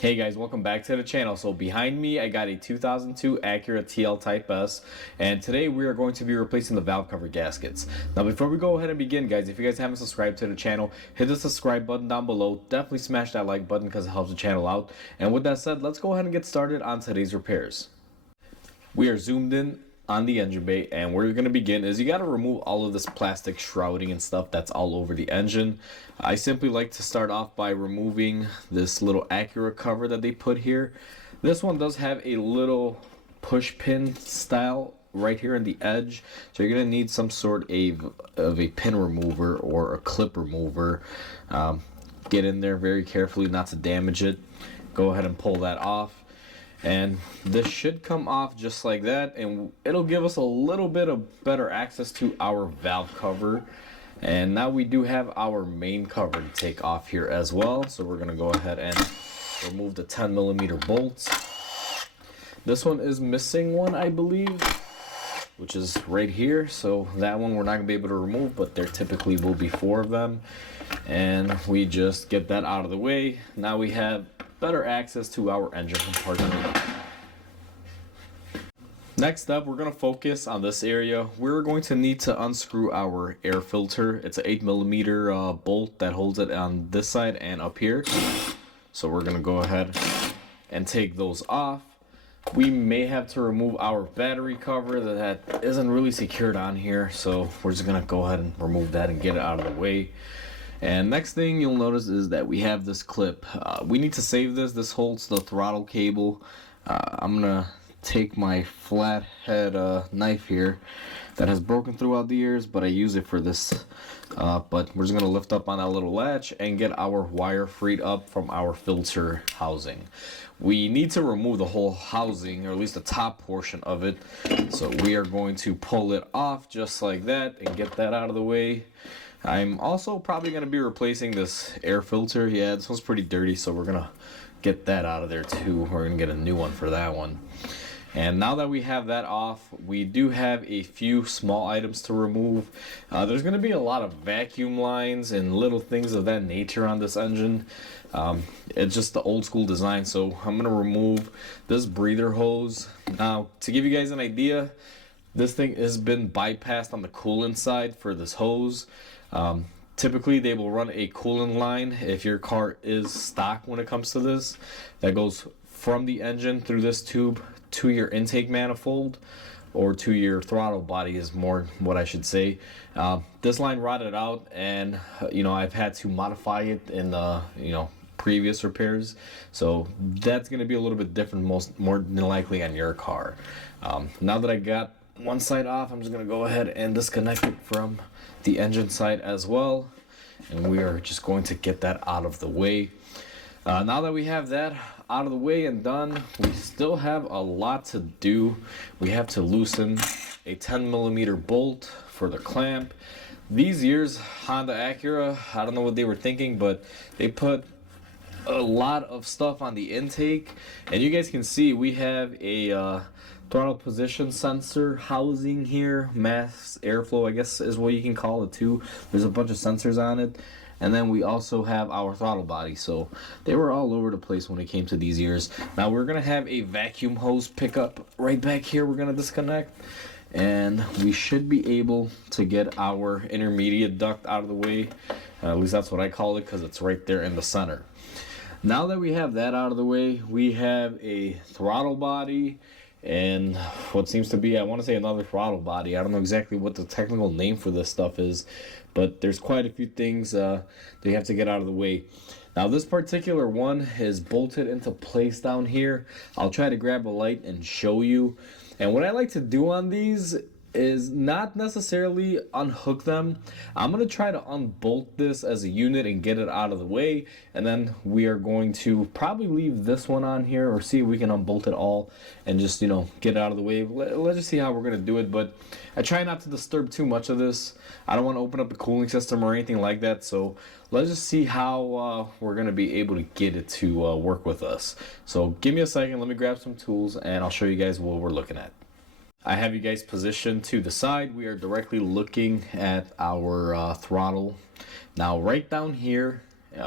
Hey guys, welcome back to the channel. So behind me I got a 2002 Acura TL Type S, and today we are going to be replacing the valve cover gaskets. Now before we go ahead and begin, guys, if you guys haven't subscribed to the channel, hit the subscribe button down below. Definitely smash that like button because it helps the channel out. And with that said, let's go ahead and get started on today's repairs. We are zoomed in on the engine bay, and where you're going to begin is you got to remove all of this plastic shrouding and stuff that's all over the engine. I simply like to start off by removing this little Acura cover that they put here. This one does have a little push pin style right here on the edge, so you're going to need some sort of a pin remover or a clip remover. Get in there very carefully not to damage it. Go ahead and pull that off, and this should come off just like that, and it'll give us a little bit of better access to our valve cover. And now we do have our main cover to take off here as well, so we're going to go ahead and remove the 10mm bolts. This one is missing one, I believe, which is right here, so that one we're not going to be able to remove, but there typically will be 4 of them. And we just get that out of the way. Now we have better access to our engine compartment. Next up, we're going to focus on this area. We're going to need to unscrew our air filter. It's an 8mm bolt that holds it on this side and up here. So we're going to go ahead and take those off. We may have to remove our battery cover that isn't really secured on here, so we're just going to go ahead and remove that and get it out of the way. And next thing you'll notice is that we have this clip. We need to save this. This holds the throttle cable. I'm going to take my flathead knife here that has broken throughout the years, but I use it for this. But we're just going to lift up on that little latch and get our wire freed up from our filter housing. We need to remove the whole housing, or at least the top portion of it. So we are going to pull it off just like that and get that out of the way. I'm also probably going to be replacing this air filter. Yeah, this one's pretty dirty, so we're going to get that out of there too. We're going to get a new one for that one. And now that we have that off, we do have a few small items to remove. There's going to be a lot of vacuum lines and little things of that nature on this engine. It's just the old school design, so I'm going to remove this breather hose. Now, to give you guys an idea, this thing has been bypassed on the coolant side for this hose. Typically they will run a coolant line if your car is stock when it comes to this, that goes from the engine through this tube to your intake manifold, or to your throttle body is more what I should say. This line rotted out, and I've had to modify it in the previous repairs, so that's going to be a little bit different more than likely on your car. Now that I got one side off, I'm just going to go ahead and disconnect it from the engine side as well, and we are just going to get that out of the way. Now that we have that out of the way and done, we still have a lot to do. We have to loosen a 10mm bolt for the clamp. These years Honda Acura, I don't know what they were thinking, but they put a lot of stuff on the intake, and you guys can see we have a throttle position sensor housing here, mass airflow I guess is what you can call it too. There's a bunch of sensors on it, and then we also have our throttle body, so they were all over the place when it came to these ears. Now we're gonna have a vacuum hose pickup right back here. We're gonna disconnect, and we should be able to get our intermediate duct out of the way. At least that's what I call it, because it's right there in the center. Now that we have that out of the way, we have a throttle body and what seems to be, I want to say, another throttle body. I don't know exactly what the technical name for this stuff is, but there's quite a few things that you have to get out of the way. Now this particular one is bolted into place down here. I'll try to grab a light and show you. And what I like to do on these is not necessarily unhook them. I'm going to try to unbolt this as a unit and get it out of the way, and then we are going to probably leave this one on here, or see if we can unbolt it all and just get it out of the way. Let's just see how we're going to do it, but I try not to disturb too much of this. I don't want to open up the cooling system or anything like that, so let's just see how we're going to be able to get it to work with us. So give me a second, let me grab some tools and I'll show you guys what we're looking at. I have you guys positioned to the side. We are directly looking at our throttle. Now right down here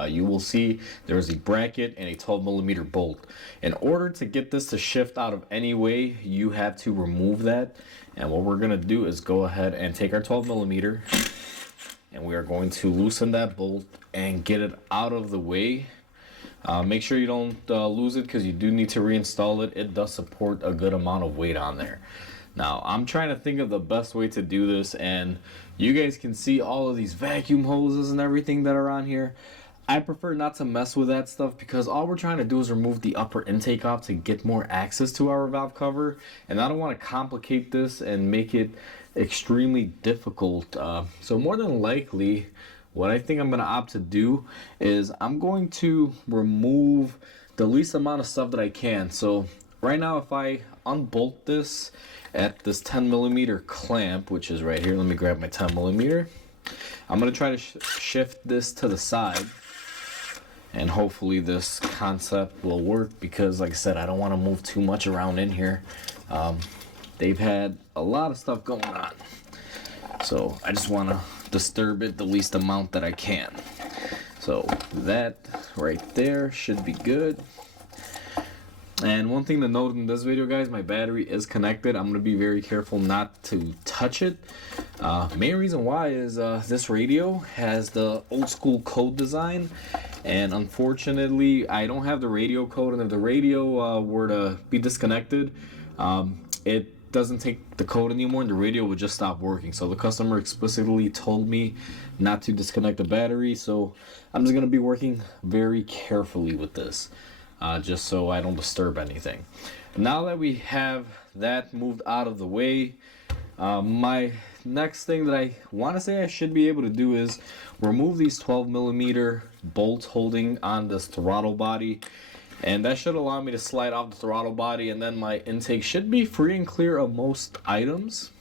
you will see there's a bracket and a 12mm bolt. In order to get this to shift out of any way, you have to remove that. And what we're going to do is go ahead and take our 12mm, and we are going to loosen that bolt and get it out of the way. Make sure you don't lose it, because you do need to reinstall it. It does support a good amount of weight on there. Now, I'm trying to think of the best way to do this, and you guys can see all of these vacuum hoses and everything that are on here. I prefer not to mess with that stuff, because all we're trying to do is remove the upper intake off to get more access to our valve cover, and I don't want to complicate this and make it extremely difficult. So more than likely, what I think I'm going to opt to do is I'm going to remove the least amount of stuff that I can. So right now, if I unbolt this at this 10mm clamp, which is right here, let me grab my 10mm. I'm going to try to shift this to the side, and hopefully this concept will work, because like I said, I don't want to move too much around in here. They've had a lot of stuff going on, so I just want to disturb it the least amount that I can. So that right there should be good. And one thing to note in this video, guys, my battery is connected. I'm going to be very careful not to touch it. Main reason why is this radio has the old school code design, and unfortunately I don't have the radio code, and if the radio were to be disconnected, it doesn't take the code anymore, and the radio would just stop working. So the customer explicitly told me not to disconnect the battery, so I'm just going to be working very carefully with this. Just so I don't disturb anything. Now that we have that moved out of the way, my next thing that I want to say I should be able to do is remove these 12mm bolts holding on this throttle body, and that should allow me to slide off the throttle body, and then my intake should be free and clear of most items.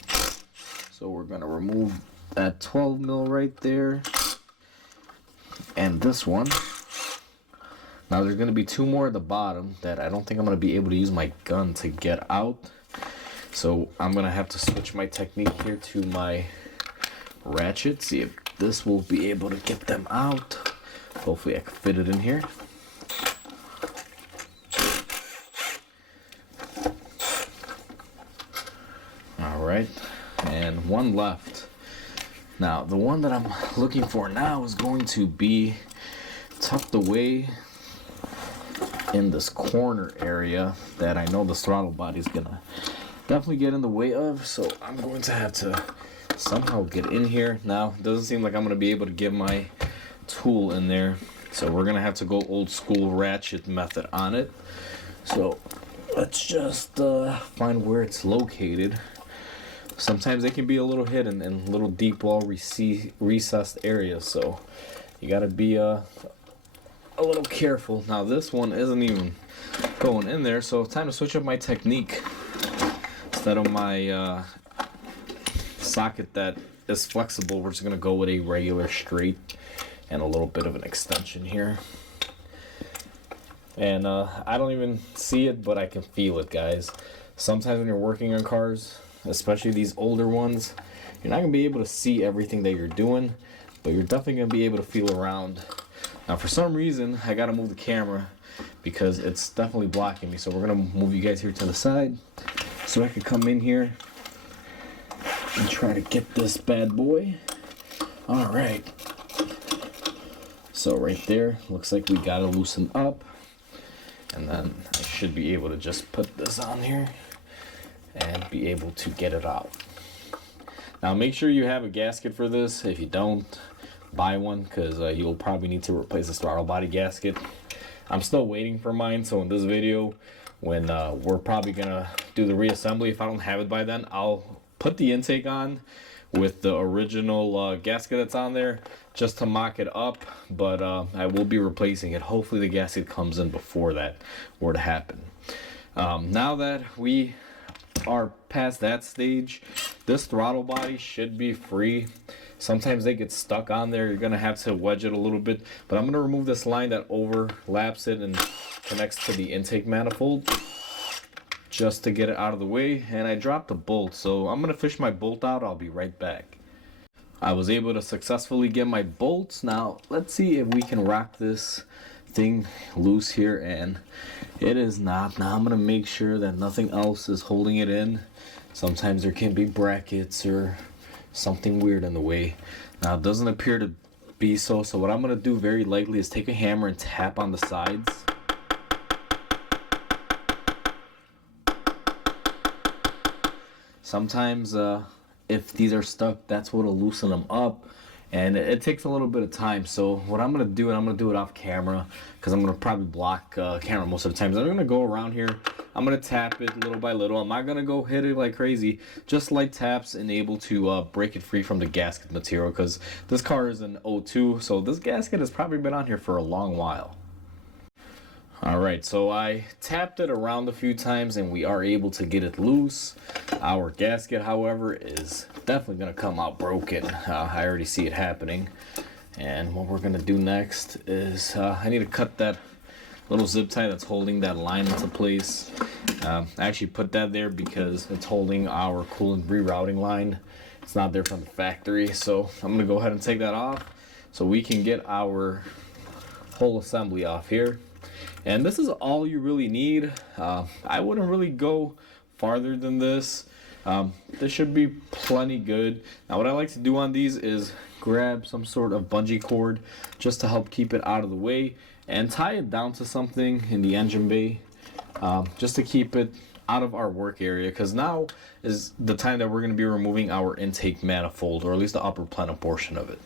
So we're going to remove that 12mm right there, and this one. Now there's going to be two more at the bottom that I don't think I'm going to be able to use my gun to get out. So I'm going to have to switch my technique here to my ratchet. See if this will be able to get them out. Hopefully I can fit it in here. Alright, and one left. Now the one that I'm looking for now is going to be tucked away in this corner area that I know the throttle body is gonna definitely get in the way of, so I'm going to have to somehow get in here. Now it doesn't seem like I'm gonna be able to get my tool in there, so we're gonna have to go old school ratchet method on it. So let's just find where it's located. Sometimes they can be a little hidden in little deep wall recessed areas, so you gotta be a little careful. Now this one isn't even going in there, so it's time to switch up my technique. Instead of my socket that is flexible, we're just gonna go with a regular straight and a little bit of an extension here. And I don't even see it, but I can feel it, guys. Sometimes when you're working on cars, especially these older ones, you're not gonna be able to see everything that you're doing, but you're definitely gonna be able to feel around. Now for some reason I gotta move the camera because it's definitely blocking me, so we're gonna move you guys here to the side so I can come in here and try to get this bad boy. Alright, so right there looks like we gotta loosen up, and then I should be able to just put this on here and be able to get it out. Now make sure you have a gasket for this. If you don't, buy one, because you'll probably need to replace the throttle body gasket. I'm still waiting for mine, so in this video, when we're probably gonna do the reassembly, if I don't have it by then, I'll put the intake on with the original gasket that's on there just to mock it up, but I will be replacing it. Hopefully the gasket comes in before that were to happen. Now that we are past that stage, this throttle body should be free. Sometimes they get stuck on there. You're gonna have to wedge it a little bit, but I'm gonna remove this line that overlaps it and connects to the intake manifold just to get it out of the way. And I dropped a bolt, so I'm gonna fish my bolt out. I'll be right back. I was able to successfully get my bolts. Now let's see if we can rock this thing loose here, and it is not. Now I'm gonna make sure that nothing else is holding it in. Sometimes there can be brackets or something weird in the way. Now it doesn't appear to be so what I'm gonna do very likely is take a hammer and tap on the sides. Sometimes if these are stuck, that's what'll loosen them up, and it takes a little bit of time. So what I'm gonna do, and I'm gonna do it off camera because I'm gonna probably block camera most of the time. So I'm gonna go around here, I'm gonna tap it little by little. I'm not gonna go hit it like crazy, just light taps and able to break it free from the gasket material, because this car is an '02, so this gasket has probably been on here for a long while. Alright, so I tapped it around a few times and we are able to get it loose. Our gasket, however, is definitely going to come out broken. I already see it happening. And what we're going to do next is I need to cut that little zip tie that's holding that line into place. I actually put that there because it's holding our coolant rerouting line. It's not there from the factory, so I'm going to go ahead and take that off so we can get our whole assembly off here. And this is all you really need. I wouldn't really go farther than this. This should be plenty good. Now what I like to do on these is grab some sort of bungee cord just to help keep it out of the way and tie it down to something in the engine bay, just to keep it out of our work area, because now is the time that we're going to be removing our intake manifold, or at least the upper plenum portion of it.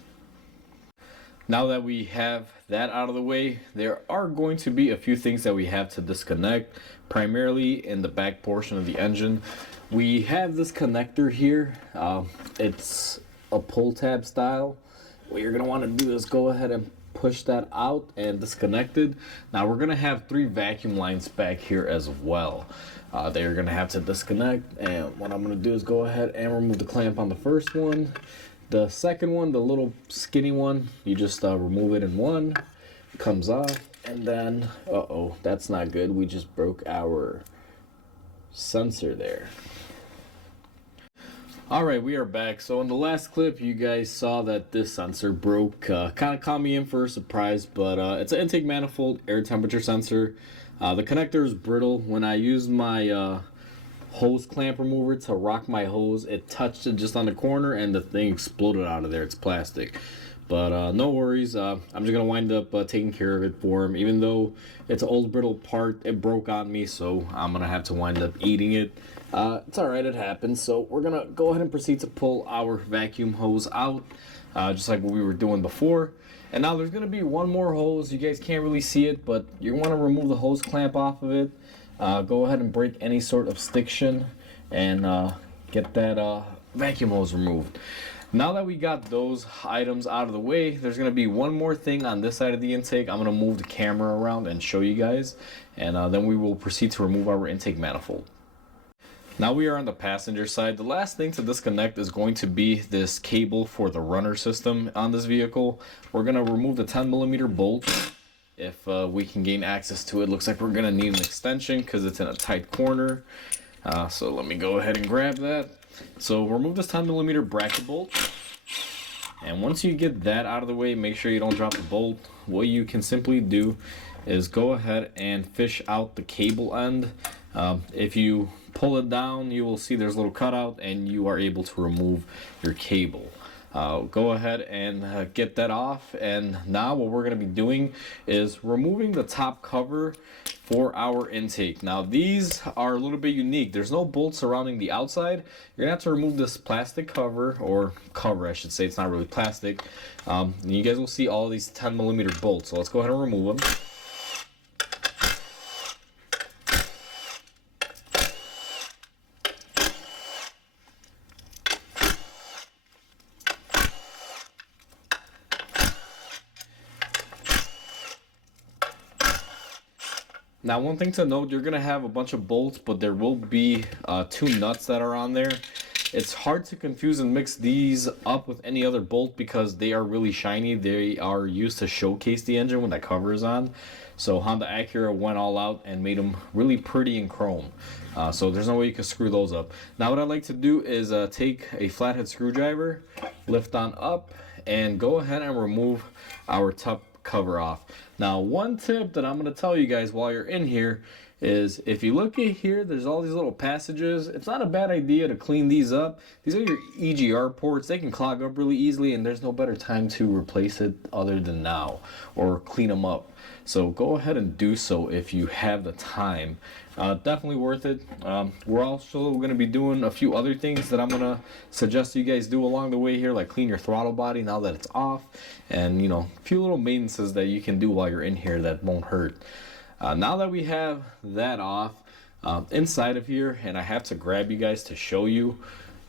Now that we have that out of the way, there are going to be a few things that we have to disconnect, primarily in the back portion of the engine. We have this connector here. It's a pull tab style. What you're going to want to do is go ahead and push that out and disconnect it. Now we're going to have 3 vacuum lines back here as well. They're going to have to disconnect, and what I'm going to do is go ahead and remove the clamp on the first one. The second one, the little skinny one, you just remove it in one, it comes off, and then, uh-oh, that's not good. We just broke our sensor there. Alright, we are back. So in the last clip, you guys saw that this sensor broke. Kind of caught me in for a surprise, but it's an intake manifold air temperature sensor. The connector is brittle. When I used my hose clamp remover to rock my hose, it touched it just on the corner and the thing exploded out of there. It's plastic, but no worries. I'm just gonna wind up taking care of it for him. Even though it's an old brittle part, it broke on me, so I'm gonna have to wind up eating it. It's all right, it happens. So we're gonna go ahead and proceed to pull our vacuum hose out, just like what we were doing before. And now there's gonna be one more hose. You guys can't really see it, but you want to remove the hose clamp off of it. Go ahead and break any sort of stiction and get that vacuum hose removed. Now that we got those items out of the way, there's going to be one more thing on this side of the intake. I'm going to move the camera around and show you guys, and then we will proceed to remove our intake manifold. Now we are on the passenger side. The last thing to disconnect is going to be this cable for the runner system on this vehicle. We're going to remove the 10mm bolt. If we can gain access to it. Looks like we're gonna need an extension because it's in a tight corner. So let me go ahead and grab that. So remove this 10mm bracket bolt, and once you get that out of the way, make sure you don't drop the bolt. What you can simply do is go ahead and fish out the cable end. If you pull it down, you will see there's a little cutout and you are able to remove your cable. Go ahead and get that off, and now what we're going to be doing is removing the top cover for our intake. Now these are a little bit unique. There's no bolts surrounding the outside. You're going to have to remove this plastic cover, or cover I should say, it's not really plastic. You guys will see all these 10mm bolts, so let's go ahead and remove them. Now one thing to note, you're going to have a bunch of bolts, but there will be 2 nuts that are on there. It's hard to confuse and mix these up with any other bolt because they are really shiny. They are used to showcase the engine when that cover is on. So Honda Acura went all out and made them really pretty in chrome. So there's no way you can screw those up. Now what I like to do is take a flathead screwdriver, lift on up, and go ahead and remove our top cover off. Now one tip that I'm going to tell you guys while you're in here is, if you look at here, there's all these little passages. It's not a bad idea to clean these up. These are your EGR ports. They can clog up really easily, and there's no better time to replace it other than now, or clean them up. So go ahead and do so if you have the time. Definitely worth it. We're also going to be doing a few other things that I'm going to suggest you guys do along the way here, like clean your throttle body now that it's off, and you know, a few little maintenances that you can do while you're in here that won't hurt. Now that we have that off, inside of here, and I have to grab you guys to show you,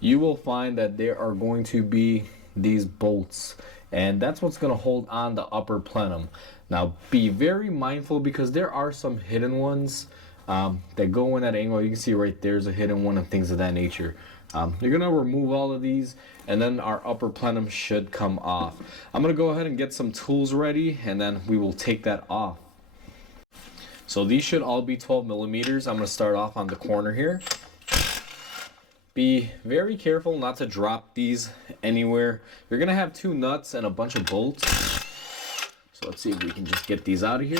you will find that there are going to be these bolts, and that's what's going to hold on the upper plenum. Now be very mindful, because there are some hidden ones that go in that angle. You can see right there's a hidden one and things of that nature. You're going to remove all of these, and then our upper plenum should come off. I'm going to go ahead and get some tools ready, and then we will take that off. So these should all be 12 millimeters. I'm going to start off on the corner here. Be very careful not to drop these anywhere. You're going to have two nuts and a bunch of bolts. So let's see if we can just get these out of here.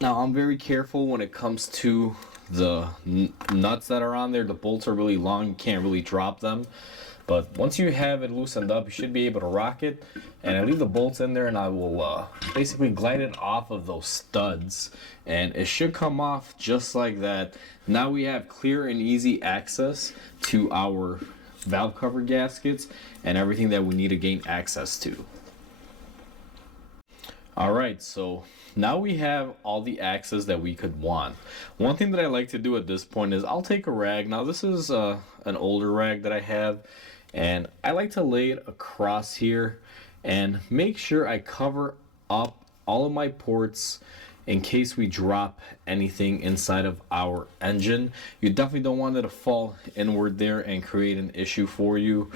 Now I'm very careful when it comes to the nuts that are on there. The bolts are really long, you can't really drop them. But once you have it loosened up, you should be able to rock it. And I leave the bolts in there, and I will basically glide it off of those studs. And it should come off just like that. Now we have clear and easy access to our valve cover gaskets and everything that we need to gain access to. Alright, so now we have all the access that we could want. One thing that I like to do at this point is I'll take a rag. Now this is an older rag that I have, and I like to lay it across here and make sure I cover up all of my ports in case we drop anything inside of our engine. You definitely don't want it to fall inward there and create an issue for you.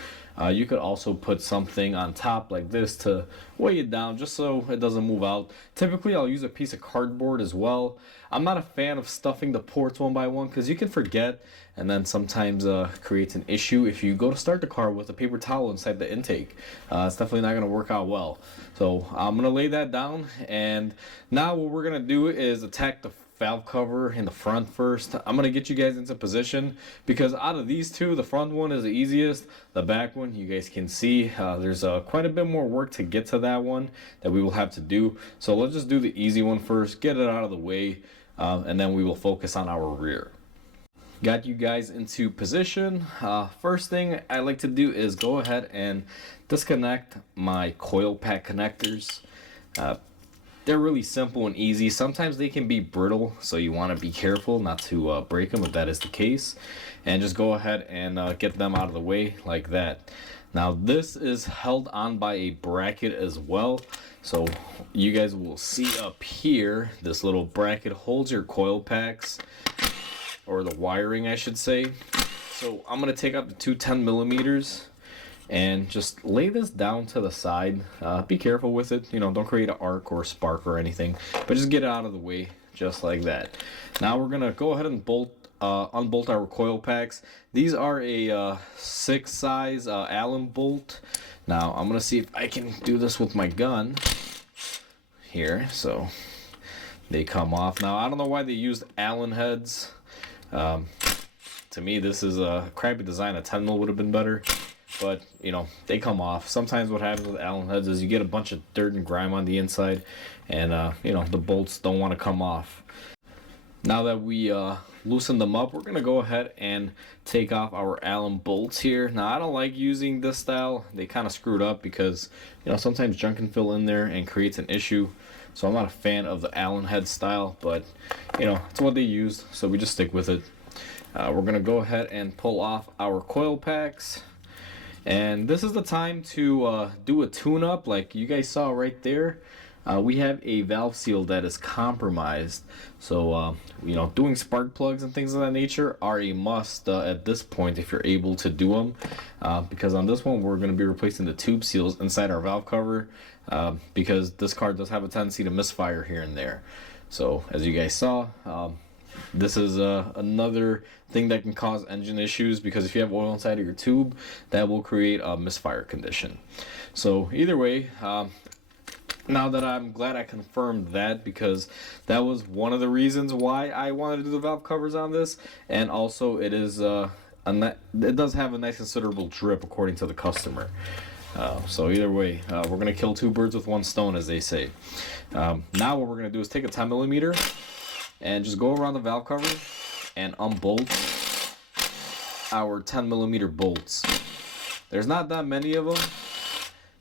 You could also put something on top like this to weigh it down, just so it doesn't move out. Typically I'll use a piece of cardboard as well. I'm not a fan of stuffing the ports one by one, because you can forget, and then sometimes creates an issue if you go to start the car with a paper towel inside the intake. It's definitely not going to work out well. So I'm going to lay that down, and now what we're going to do is attack the valve cover in the front first. I'm going to get you guys into position, because out of these two, the front one is the easiest. The back one, you guys can see there's quite a bit more work to get to that one that we will have to do. So let's just do the easy one first, get it out of the way, and then we will focus on our rear. Got you guys into position. First thing I like to do is go ahead and disconnect my coil pack connectors. They're really simple and easy. Sometimes they can be brittle, so you want to be careful not to break them if that is the case. And just go ahead and get them out of the way like that. Now this is held on by a bracket as well. So you guys will see up here, this little bracket holds your coil packs, or the wiring I should say. So I'm going to take out the two 10 millimeters and just lay this down to the side. Be careful with it, you know, don't create an arc or a spark or anything, but just get it out of the way just like that. Now we're gonna go ahead and unbolt our coil packs. These are a 6 size Allen bolt. Now I'm gonna see if I can do this with my gun here. So they come off. Now I don't know why they used Allen heads. To me this is a crappy design. A 10 mil would have been better. But, you know, they come off. Sometimes what happens with Allen heads is you get a bunch of dirt and grime on the inside, and, you know, the bolts don't want to come off. Now that we loosen them up, we're going to go ahead and take off our Allen bolts here. Now, I don't like using this style. They kind of screwed up because, you know, sometimes junk can fill in there and creates an issue. So I'm not a fan of the Allen head style, but, you know, it's what they used, so we just stick with it. We're going to go ahead and pull off our coil packs. And this is the time to do a tune-up like you guys saw right there. we have a valve seal that is compromised. So, doing spark plugs and things of that nature are a must at this point if you're able to do them. Because on this one, we're going to be replacing the tube seals inside our valve cover because this car does have a tendency to misfire here and there. So, as you guys saw, this is another thing that can cause engine issues because if you have oil inside of your tube, that will create a misfire condition. So either way, now that I'm glad I confirmed that, because that was one of the reasons why I wanted to do the valve covers on this, and also it is it does have a nice considerable drip according to the customer. So either way, we're gonna kill two birds with one stone, as they say. Now what we're gonna do is take a 10 millimeter and just go around the valve cover and unbolt our 10 millimeter bolts. There's not that many of them,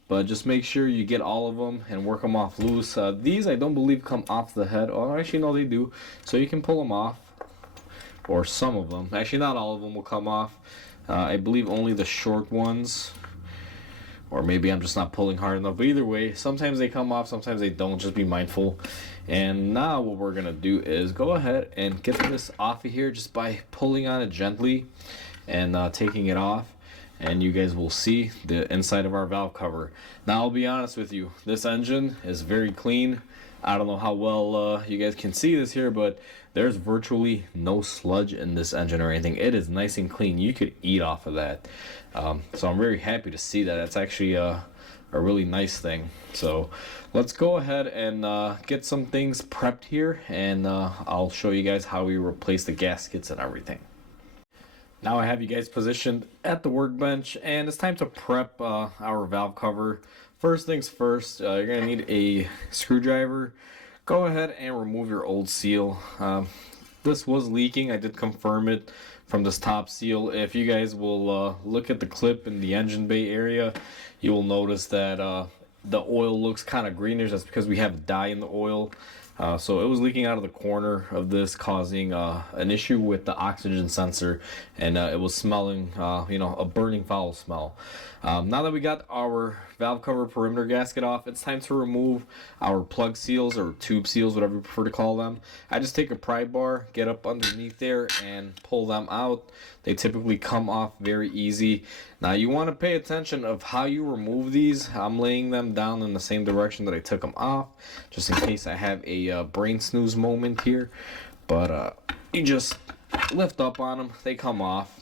but just make sure you get all of them and work them off loose. These I don't believe come off the head. Oh, actually no, they do. So you can pull them off, or some of them. Actually, not all of them will come off. I believe only the short ones, or maybe I'm just not pulling hard enough. But either way, sometimes they come off, sometimes they don't. Just be mindful. And now what we're gonna do is go ahead and get this off of here just by pulling on it gently and taking it off. And you guys will see the inside of our valve cover. Now I'll be honest with you, this engine is very clean. I don't know how well you guys can see this here, but there's virtually no sludge in this engine or anything. It is nice and clean. You could eat off of that. So I'm very happy to see that. That's actually a really nice thing. So let's go ahead and get some things prepped here, and I'll show you guys how we replace the gaskets and everything. Now I have you guys positioned at the workbench, and it's time to prep our valve cover. First things first, you're going to need a screwdriver. Go ahead and remove your old seal. This was leaking. I did confirm it from this top seal. If you guys will look at the clip in the engine bay area, you will notice that the oil looks kind of greenish. That's because we have dye in the oil. So it was leaking out of the corner of this, causing an issue with the oxygen sensor, and it was smelling, a burning foul smell. Now that we got our valve cover perimeter gasket off, it's time to remove our plug seals, or tube seals, whatever you prefer to call them. I just take a pry bar, get up underneath there, and pull them out. They typically come off very easy. Now you want to pay attention of how you remove these. I'm laying them down in the same direction that I took them off, just in case I have a brain snooze moment here. But you just lift up on them, they come off.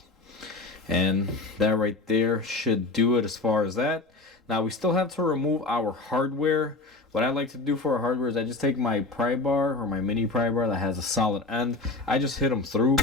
And that right there should do it as far as that. Now we still have to remove our hardware. What I like to do for our hardware is I just take my pry bar, or my mini pry bar that has a solid end. I just hit them through.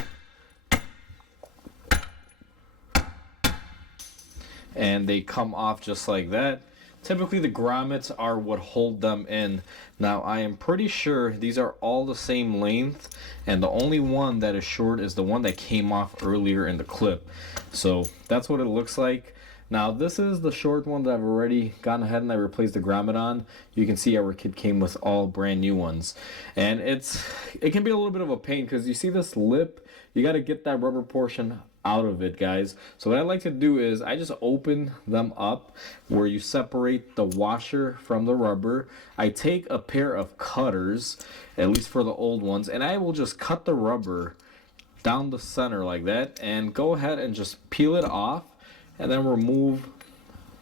And they come off just like that. Typically the grommets are what hold them in. Now I am pretty sure these are all the same length, and the only one that is short is the one that came off earlier in the clip. So that's what it looks like. Now this is the short one that I've already gone ahead and I replaced the grommet on. You can see our kit came with all brand new ones, and it can be a little bit of a pain because you see this lip, you got to get that rubber portion out of it, guys. So what I like to do is I just open them up where you separate the washer from the rubber. I take a pair of cutters, at least for the old ones, and I will just cut the rubber down the center like that, and go ahead and just peel it off, and then remove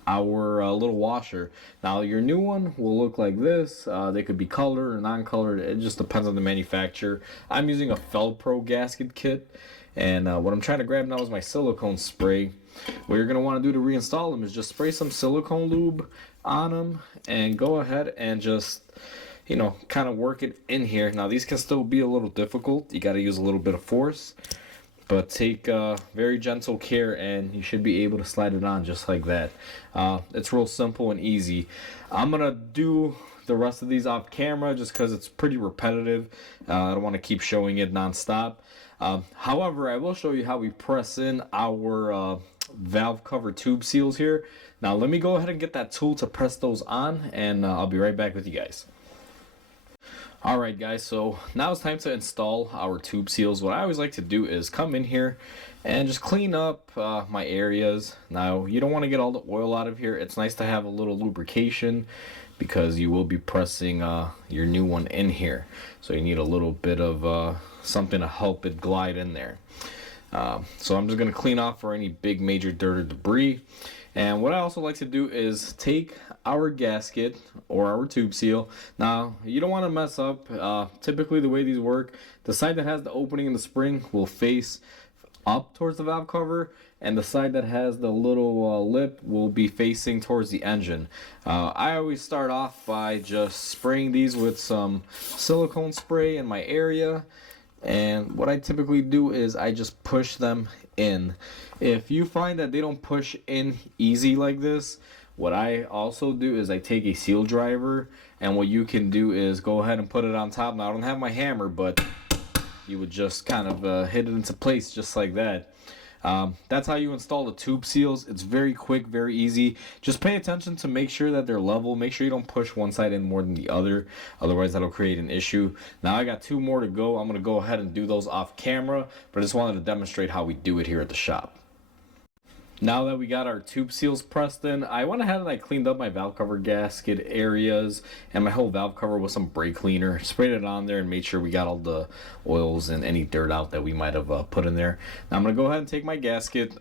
our little washer. Now your new one will look like this. They could be colored or non-colored. It just depends on the manufacturer. I'm using a Felpro gasket kit, and what I'm trying to grab now is my silicone spray. What you're going to want to do to reinstall them is just spray some silicone lube on them and go ahead and just kind of work it in here. Now these can still be a little difficult. You got to use a little bit of force, but take very gentle care and you should be able to slide it on just like that. It's real simple and easy. I'm gonna do the rest of these off camera just because it's pretty repetitive. I don't want to keep showing it non-stop. However, I will show you how we press in our valve cover tube seals here. Now let me go ahead and get that tool to press those on, and I'll be right back with you guys. Alright guys, so now it's time to install our tube seals. What I always like to do is come in here and just clean up my areas. Now you don't want to get all the oil out of here. It's nice to have a little lubrication because you will be pressing your new one in here. So you need a little bit of something to help it glide in there. So I'm just going to clean off for any big major dirt or debris. And what I also like to do is take our gasket or our tube seal. Now, you don't want to mess up. Typically, the way these work, the side that has the opening in the spring will face up towards the valve cover, and the side that has the little lip will be facing towards the engine. I always start off by just spraying these with some silicone spray in my area. And what I typically do is I just push them in. If you find that they don't push in easy like this, what I also do is I take a seal driver, and what you can do is go ahead and put it on top. Now I don't have my hammer, but you would just kind of hit it into place just like that. That's how you install the tube seals. It's very quick, very easy. Just pay attention to make sure that they're level. Make sure you don't push one side in more than the other. Otherwise, that'll create an issue. Now, I got 2 more to go. I'm going to go ahead and do those off camera, but I just wanted to demonstrate how we do it here at the shop. Now that we got our tube seals pressed in, I went ahead and I cleaned up my valve cover gasket areas and my whole valve cover with some brake cleaner. Sprayed it on there and made sure we got all the oils and any dirt out that we might have put in there. Now I'm going to go ahead and take my gasket.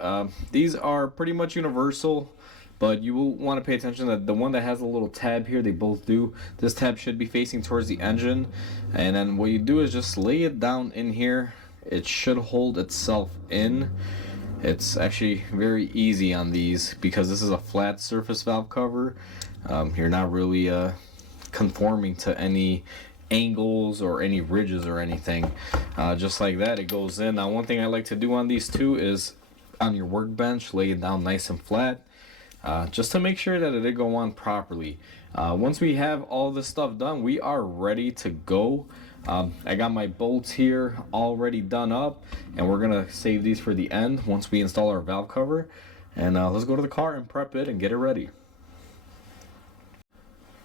These are pretty much universal, but you will want to pay attention that the one that has a little tab here, they both do. This tab should be facing towards the engine. And then what you do is just lay it down in here. It should hold itself in. It's actually very easy on these because this is a flat surface valve cover. You're not really conforming to any angles or any ridges or anything. Just like that, it goes in. Now, one thing I like to do on these too is on your workbench, lay it down nice and flat, just to make sure that it did go on properly. Once we have all this stuff done, we are ready to go. I got my bolts here already done up, and we're gonna save these for the end once we install our valve cover. And let's go to the car and prep it and get it ready.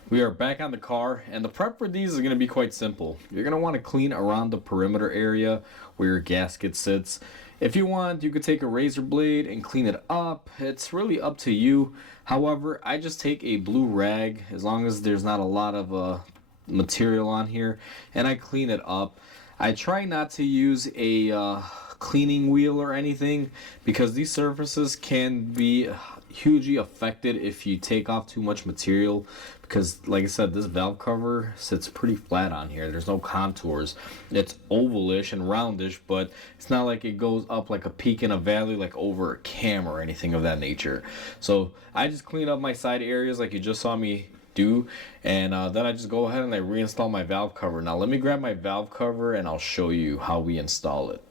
We are back on the car, and the prep for these is going to be quite simple. You're going to want to clean around the perimeter area where your gasket sits. If you want, you could take a razor blade and clean it up. It's really up to you. However, I just take a blue rag, as long as there's not a lot of material on here, and I clean it up. I try not to use a cleaning wheel or anything, because these surfaces can be hugely affected if you take off too much material, because like I said, this valve cover sits pretty flat on here. There's no contours. It's ovalish and roundish, but it's not like it goes up like a peak in a valley, like over a cam or anything of that nature. So I just clean up my side areas like you just saw me do, and then I just go ahead and I reinstall my valve cover. Now let me grab my valve cover and I'll show you how we install it.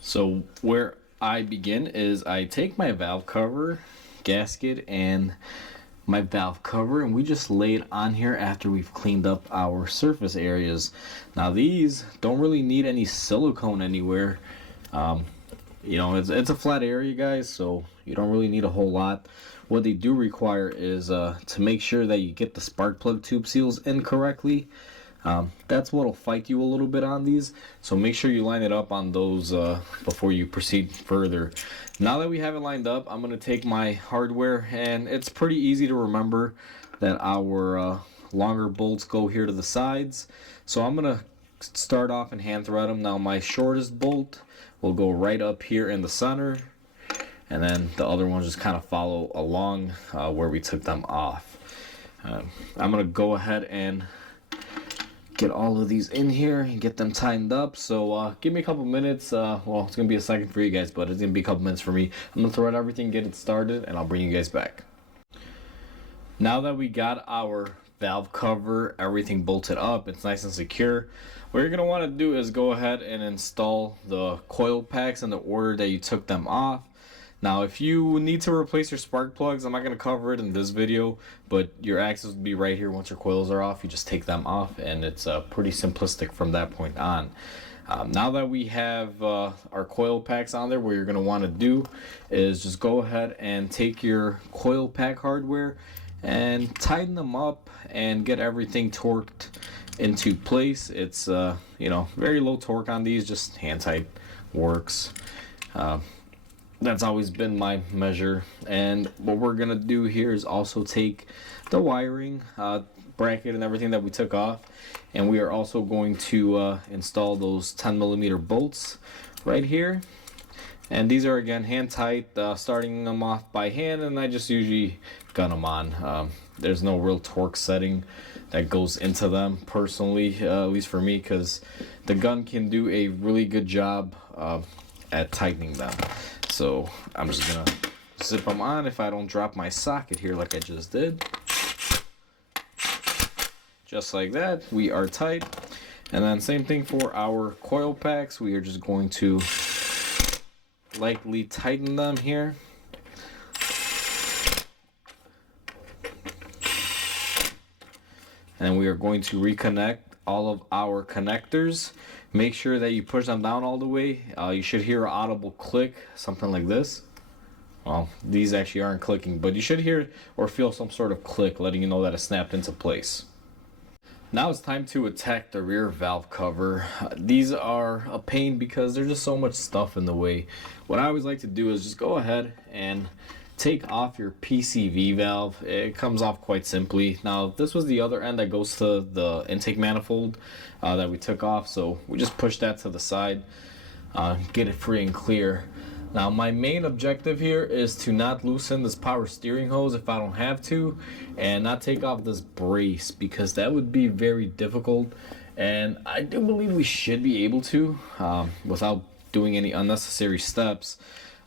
So where I begin is I take my valve cover gasket and my valve cover, and we just lay it on here after we've cleaned up our surface areas. Now these don't really need any silicone anywhere. You know, it's a flat area, guys, so you don't really need a whole lot. What they do require is to make sure that you get the spark plug tube seals in correctly. That's what'll fight you a little bit on these, so make sure you line it up on those before you proceed further. Now that we have it lined up, I'm going to take my hardware, and it's pretty easy to remember that our longer bolts go here to the sides. So I'm going to start off and hand thread them. Now my shortest bolt will go right up here in the center, and then the other ones just kind of follow along where we took them off. I'm going to go ahead and get all of these in here and get them tightened up. So give me a couple minutes. Well, it's gonna be a second for you guys, but it's gonna be a couple minutes for me. I'm gonna thread everything, get it started, and I'll bring you guys back. Now that we got our valve cover, everything bolted up, it's nice and secure, what you're gonna want to do is go ahead and install the coil packs in the order that you took them off. Now, if you need to replace your spark plugs, I'm not going to cover it in this video, but your axles will be right here. Once your coils are off, you just take them off, and it's pretty simplistic from that point on. Now that we have our coil packs on there, what you're going to want to do is just go ahead and take your coil pack hardware and tighten them up and get everything torqued into place. It's you know, very low torque on these, just hand tight works. That's always been my measure. And what we're gonna do here is also take the wiring bracket and everything that we took off, and we are also going to install those 10mm bolts right here. And these are again hand tight, starting them off by hand, and I just usually gun them on. There's no real torque setting that goes into them personally, at least for me, because the gun can do a really good job at tightening them. So I'm just gonna zip them on if I don't drop my socket here like I just did. Just like that, we are tight. And then same thing for our coil packs. We are just going to lightly tighten them here. And we are going to reconnect all of our connectors. Make sure that you push them down all the way. You should hear an audible click, something like this. Well, these actually aren't clicking, but you should hear or feel some sort of click letting you know that it snapped into place. Now it's time to attack the rear valve cover. These are a pain because there's just so much stuff in the way. What I always like to do is just go ahead and take off your PCV valve. It comes off quite simply. Now this was the other end that goes to the intake manifold that we took off, so we just push that to the side, get it free and clear. Now my main objective here is to not loosen this power steering hose if I don't have to, and not take off this brace, because that would be very difficult, and I do believe we should be able to without doing any unnecessary steps.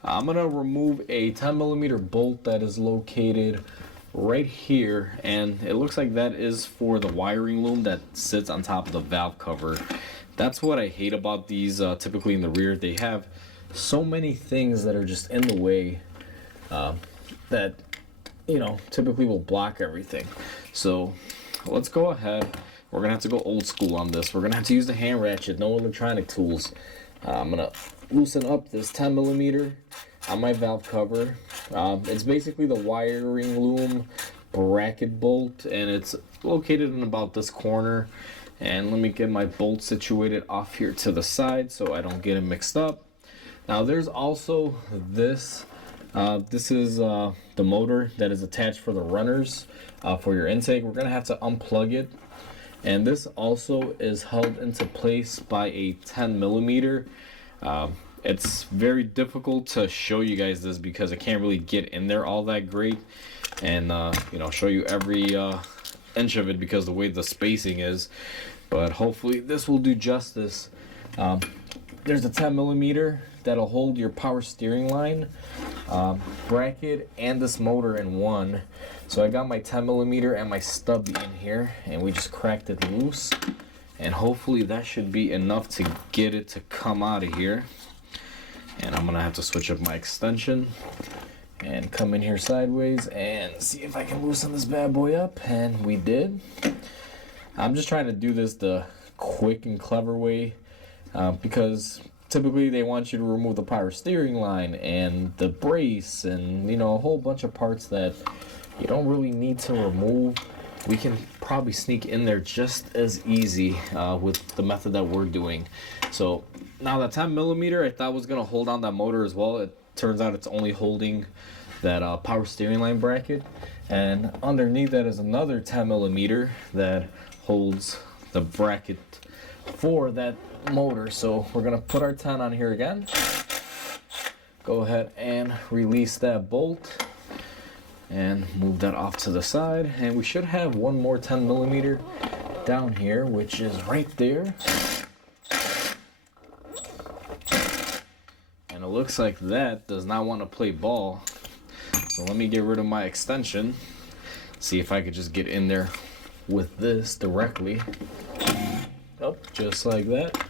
I'm gonna remove a 10mm bolt that is located right here, and it looks like that is for the wiring loom that sits on top of the valve cover. That's what I hate about these. Typically in the rear, they have so many things that are just in the way that, you know, typically will block everything. So let's go ahead. We're gonna have to go old school on this. We're gonna have to use the hand ratchet, no electronic tools. I'm gonna loosen up this 10mm on my valve cover. It's basically the wiring loom bracket bolt, and it's located in about this corner. And let me get my bolt situated off here to the side so I don't get it mixed up. Now there's also this. This is the motor that is attached for the runners for your intake. We're gonna have to unplug it, and this also is held into place by a 10mm. It's very difficult to show you guys this because I can't really get in there all that great and you know, show you every inch of it because the way the spacing is, but hopefully this will do justice. There's a 10mm that'll hold your power steering line bracket and this motor in one. So I got my 10mm and my stubby in here, and we just cracked it loose, and hopefully that should be enough to get it to come out of here. And I'm gonna have to switch up my extension and come in here sideways and see if I can loosen this bad boy up, and we did. I'm just trying to do this the quick and clever way because typically they want you to remove the power steering line and the brace and, you know, a whole bunch of parts that you don't really need to remove. We can probably sneak in there just as easy with the method that we're doing. So now that 10mm I thought was gonna hold on that motor as well. It turns out it's only holding that power steering line bracket, and underneath that is another 10mm that holds the bracket for that motor. So we're gonna put our 10 on here again, go ahead and release that bolt and move that off to the side, and we should have one more 10mm down here, which is right there. And it looks like that does not want to play ball, so let me get rid of my extension, see if I could just get in there with this directly. Oh, just like that,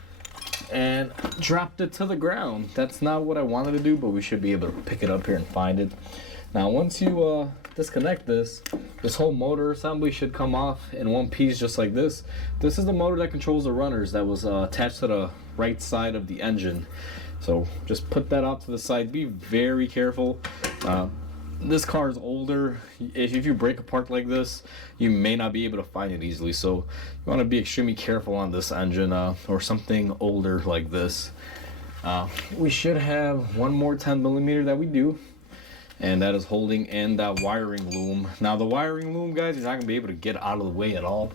and dropped it to the ground. That's not what I wanted to do, but we should be able to pick it up here and find it. Now once you disconnect this whole motor assembly should come off in one piece just like this. This is the motor that controls the runners that was attached to the right side of the engine. So just put that off to the side. Be very careful. This car is older. If you break a part like this, you may not be able to find it easily. So you want to be extremely careful on this engine or something older like this. We should have one more 10 millimeter that we do, and that is holding in that wiring loom. Now the wiring loom, guys, you're not gonna be able to get out of the way at all.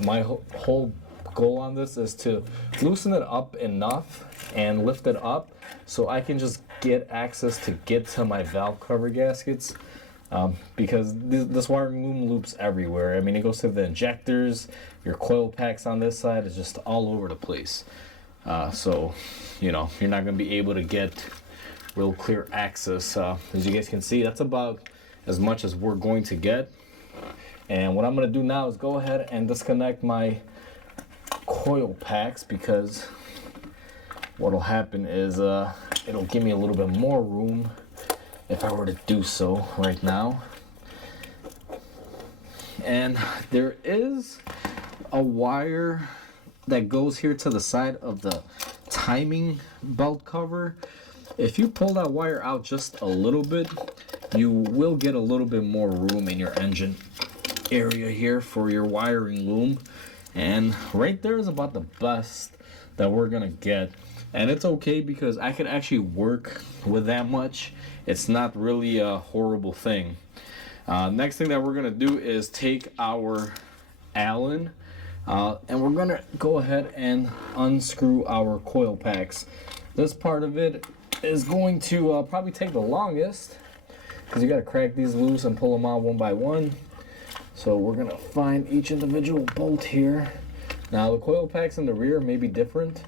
My whole goal on this is to loosen it up enough and lift it up so I can just get access to get to my valve cover gaskets, because this wiring loom loops everywhere. I mean, it goes to the injectors, your coil packs on this side is just all over the place. So, you know, you're not going to be able to get real clear access. As you guys can see, that's about as much as we're going to get. And what I'm going to do now is go ahead and disconnect my coil packs, because what'll happen is it'll give me a little bit more room if I were to do so right now. And there is a wire that goes here to the side of the timing belt cover. If you pull that wire out just a little bit, you will get a little bit more room in your engine area here for your wiring loom. And right there is about the best that we're gonna get. And it's okay because I could actually work with that much. It's not really a horrible thing. Next thing that we're gonna do is take our Allen, and we're gonna go ahead and unscrew our coil packs. This part of it is going to probably take the longest, because you gotta crack these loose and pull them out one by one. So we're gonna find each individual bolt here. Now the coil packs in the rear may be different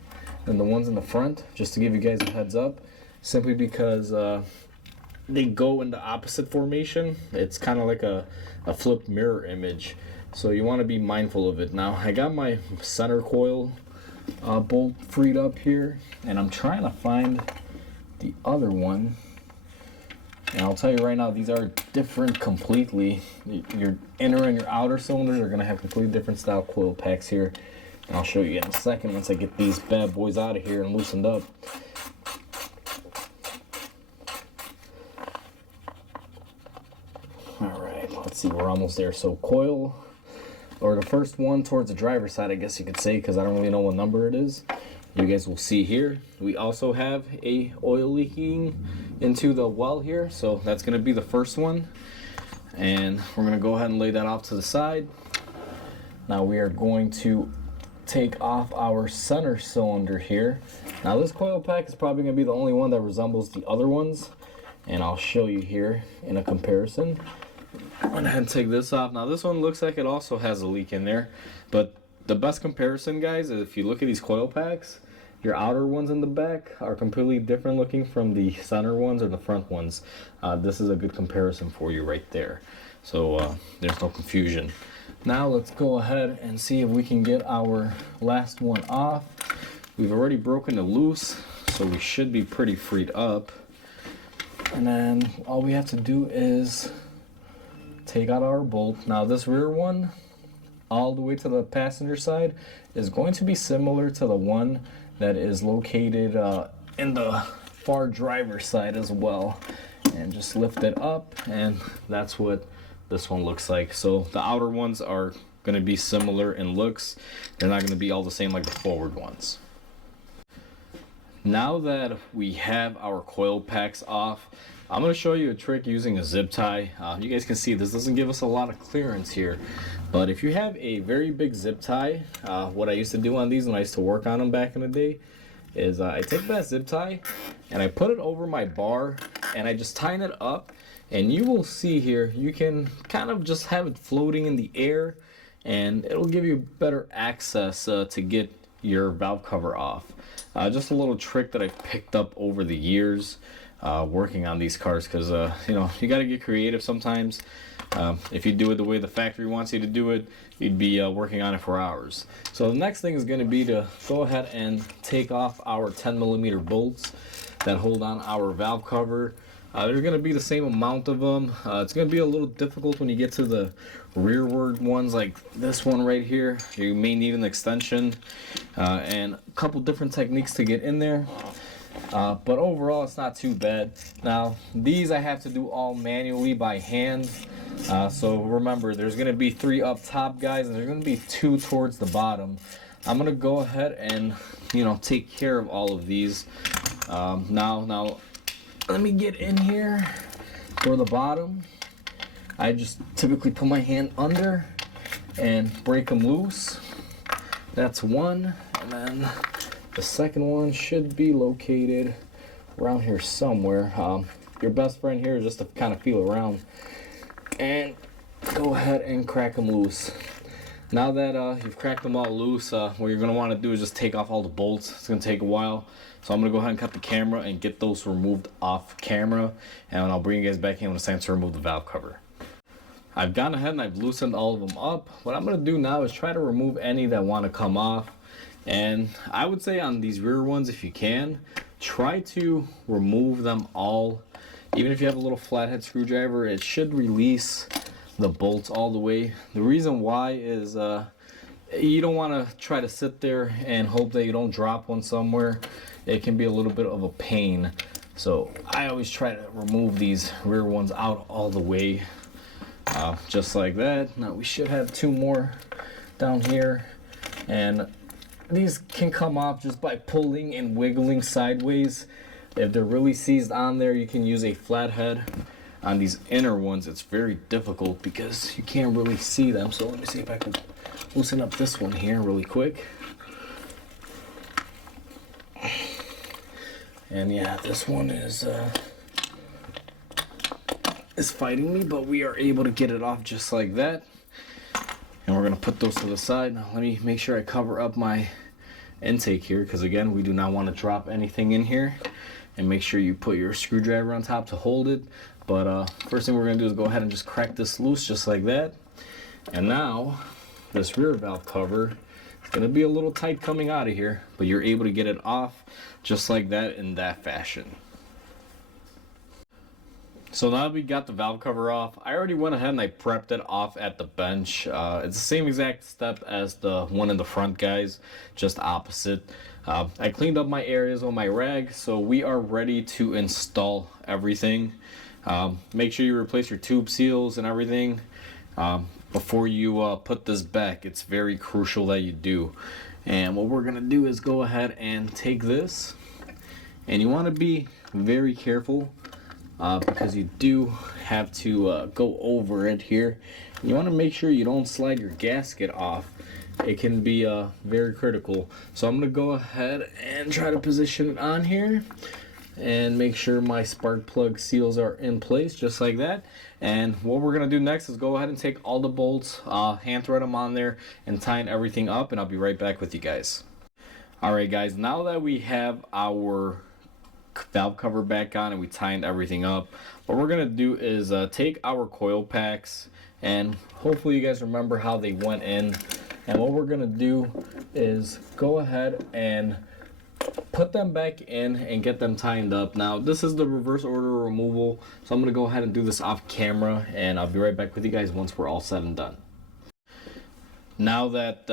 than the ones in the front, just to give you guys a heads up, simply because they go in the opposite formation. It's kind of like a flipped mirror image, so you want to be mindful of it. Now I got my center coil bolt freed up here, and I'm trying to find the other one. And I'll tell you right now, these are different completely. Your inner and your outer cylinders are going to have completely different style coil packs here. And I'll show you in a second once I get these bad boys out of here and loosened up. Alright, let's see, we're almost there. So coil, or the first one towards the driver's side, I guess you could say, because I don't really know what number it is. You guys will see here. We also have a oil leaking into the well here, so that's going to be the first one. And we're going to go ahead and lay that off to the side. Now we are going to take off our center cylinder here. Now this coil pack is probably going to be the only one that resembles the other ones, and I'll show you here in a comparison. I'm going to ahead and take this off. Now this one looks like it also has a leak in there, but the best comparison, guys, is if you look at these coil packs, your outer ones in the back are completely different looking from the center ones or the front ones. This is a good comparison for you right there, so there's no confusion. Now let's go ahead and see if we can get our last one off. We've already broken it loose, so we should be pretty freed up. And then all we have to do is take out our bolt. Now this rear one, all the way to the passenger side, is going to be similar to the one that is located in the far driver's side as well. And just lift it up, and that's what this one looks like. So the outer ones are going to be similar in looks. They're not going to be all the same like the forward ones. Now that we have our coil packs off, I'm going to show you a trick using a zip tie. You guys can see this doesn't give us a lot of clearance here, but if you have a very big zip tie, what I used to do on these when I used to work on them back in the day is I take that zip tie and I put it over my bar and I just tighten it up, and you will see here you can kind of just have it floating in the air, and it'll give you better access to get your valve cover off. Just a little trick that I've picked up over the years working on these cars, because you know, you got to get creative sometimes. If you do it the way the factory wants you to do it, you'd be working on it for hours. So the next thing is going to be to go ahead and take off our 10mm bolts that hold on our valve cover. There's going to be the same amount of them. It's going to be a little difficult when you get to the rearward ones like this one right here. You may need an extension and a couple different techniques to get in there. But overall, it's not too bad. Now, these I have to do all manually by hand. So remember, there's going to be 3 up top, guys, and there's going to be 2 towards the bottom. I'm gonna go ahead and, you know, take care of all of these. Now, let me get in here for the bottom. I just typically put my hand under and break them loose. That's one, and then the second one should be located around here somewhere. Your best friend here is just to kind of feel around and go ahead and crack them loose. Now that you've cracked them all loose, what you're going to want to do is just take off all the bolts. It's going to take a while, so I'm going to go ahead and cut the camera and get those removed off camera, and I'll bring you guys back in when it's time to remove the valve cover. I've gone ahead and I've loosened all of them up. What I'm going to do now is try to remove any that want to come off, and I would say on these rear ones, if you can, try to remove them all. Even if you have a little flathead screwdriver, it should release the bolts all the way. The reason why is you don't want to try to sit there and hope that you don't drop one somewhere. It can be a little bit of a pain. So I always try to remove these rear ones out all the way, just like that. Now we should have two more down here, and these can come off just by pulling and wiggling sideways. If they're really seized on there, you can use a flathead. On these inner ones, it's very difficult because you can't really see them. So let me see if I can loosen up this one here really quick. And yeah, this one is fighting me, but we are able to get it off just like that. And we're gonna put those to the side. Now let me make sure I cover up my intake here, because again, we do not want to drop anything in here. And make sure you put your screwdriver on top to hold it. But first thing we're going to do is go ahead and just crack this loose just like that. And now this rear valve cover is going to be a little tight coming out of here, but you're able to get it off just like that in that fashion. So now that we got the valve cover off, I already went ahead and I prepped it off at the bench. It's the same exact step as the one in the front, guys, just opposite. I cleaned up my areas on my rag, so we are ready to install everything. Make sure you replace your tube seals and everything before you put this back. It's very crucial that you do. And what we're gonna do is go ahead and take this, and you want to be very careful because you do have to go over it here. You want to make sure you don't slide your gasket off. It can be very critical. So I'm going to go ahead and try to position it on here and make sure my spark plug seals are in place just like that. And what we're going to do next is go ahead and take all the bolts, hand thread them on there, and tighten everything up, and I'll be right back with you guys. Alright guys, now that we have our valve cover back on and we tightened everything up, what we're going to do is take our coil packs, and hopefully you guys remember how they went in. And what we're going to do is go ahead and put them back in and get them tightened up. Now this is the reverse order removal, so I'm going to go ahead and do this off camera, and I'll be right back with you guys once we're all said and done. Now that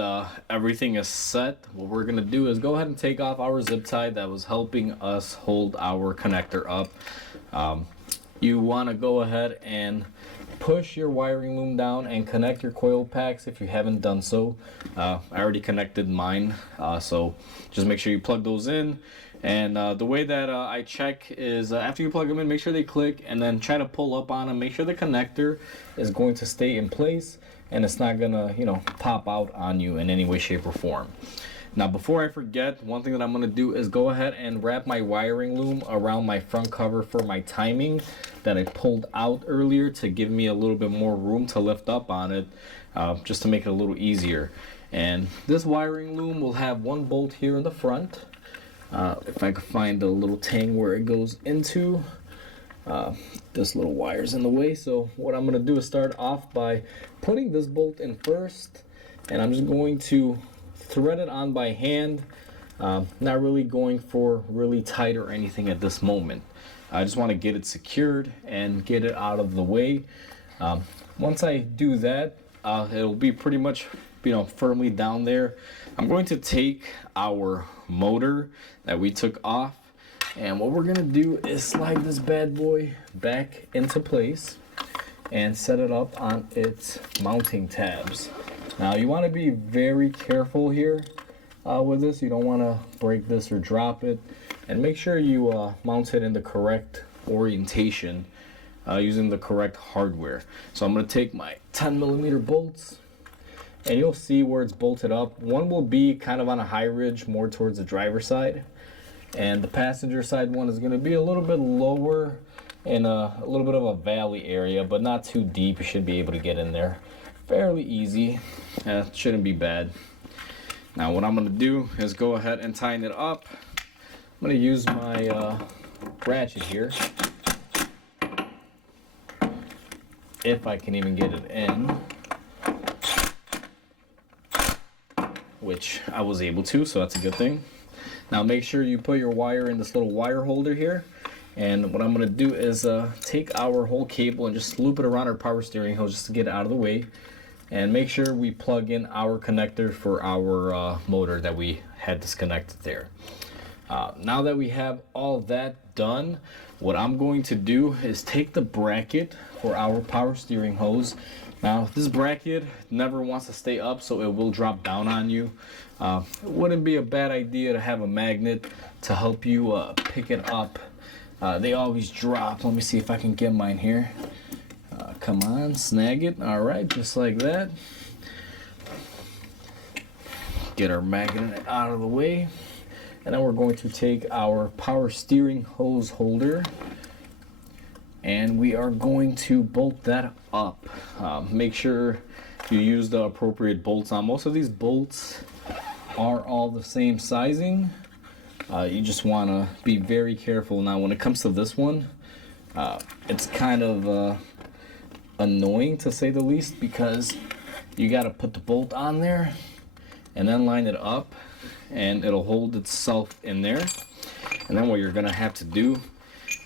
everything is set, what we're going to do is go ahead and take off our zip tie that was helping us hold our connector up. You want to go ahead and push your wiring loom down and connect your coil packs if you haven't done so. I already connected mine, so just make sure you plug those in. And the way that I check is after you plug them in, make sure they click, and then try to pull up on them. Make sure the connector is going to stay in place and it's not gonna, you know, pop out on you in any way, shape, or form. Now before I forget, one thing that I'm going to do is go ahead and wrap my wiring loom around my front cover for my timing that I pulled out earlier to give me a little bit more room to lift up on it, just to make it a little easier. And this wiring loom will have one bolt here in the front. If I could find a little tang where it goes into, this little wire's in the way. So what I'm going to do is start off by putting this bolt in first, and I'm just going to thread it on by hand, not really going for really tight or anything at this moment. I just want to get it secured and get it out of the way. Once I do that, it'll be pretty much, you know, firmly down there. I'm going to take our motor that we took off, and what we're gonna do is slide this bad boy back into place and set it up on its mounting tabs. Now you want to be very careful here with this. You don't want to break this or drop it. And make sure you mount it in the correct orientation using the correct hardware. So I'm going to take my 10mm bolts, and you'll see where it's bolted up. One will be kind of on a high ridge, more towards the driver's side, and the passenger side one is going to be a little bit lower in a little bit of a valley area, but not too deep. You should be able to get in there fairly easy. Shouldn't be bad. Now what I'm going to do is go ahead and tighten it up. I'm going to use my ratchet here, if I can even get it in, which I was able to, so that's a good thing. Now make sure you put your wire in this little wire holder here, and what I'm going to do is take our whole cable and just loop it around our power steering hose just to get it out of the way, and make sure we plug in our connector for our motor that we had disconnected there. Now that we have all that done, what I'm going to do is take the bracket for our power steering hose. Now this bracket never wants to stay up, so it will drop down on you. It wouldn't be a bad idea to have a magnet to help you pick it up. They always drop. Let me see if I can get mine here. Come on, snag it. All right, just like that. Get our magnet out of the way. And then we're going to take our power steering hose holder, and we are going to bolt that up. Make sure you use the appropriate bolts on. Most of these bolts are all the same sizing. You just want to be very careful. Now when it comes to this one, it's kind of annoying to say the least, because you got to put the bolt on there and then line it up, and it'll hold itself in there. And then what you're gonna have to do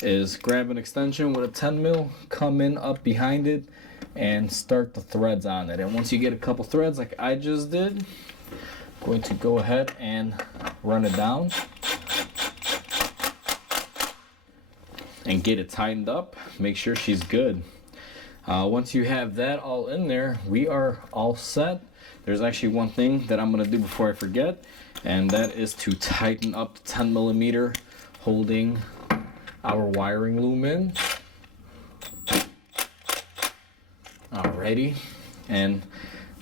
is grab an extension with a 10mm, come in up behind it, and start the threads on it. And once you get a couple threads like I just did, I'm going to go ahead and run it down and get it tightened up. Make sure she's good. Once you have that all in there, we are all set. There's actually one thing that I'm going to do before I forget, and that is to tighten up the 10mm holding our wiring loom in. Alrighty, and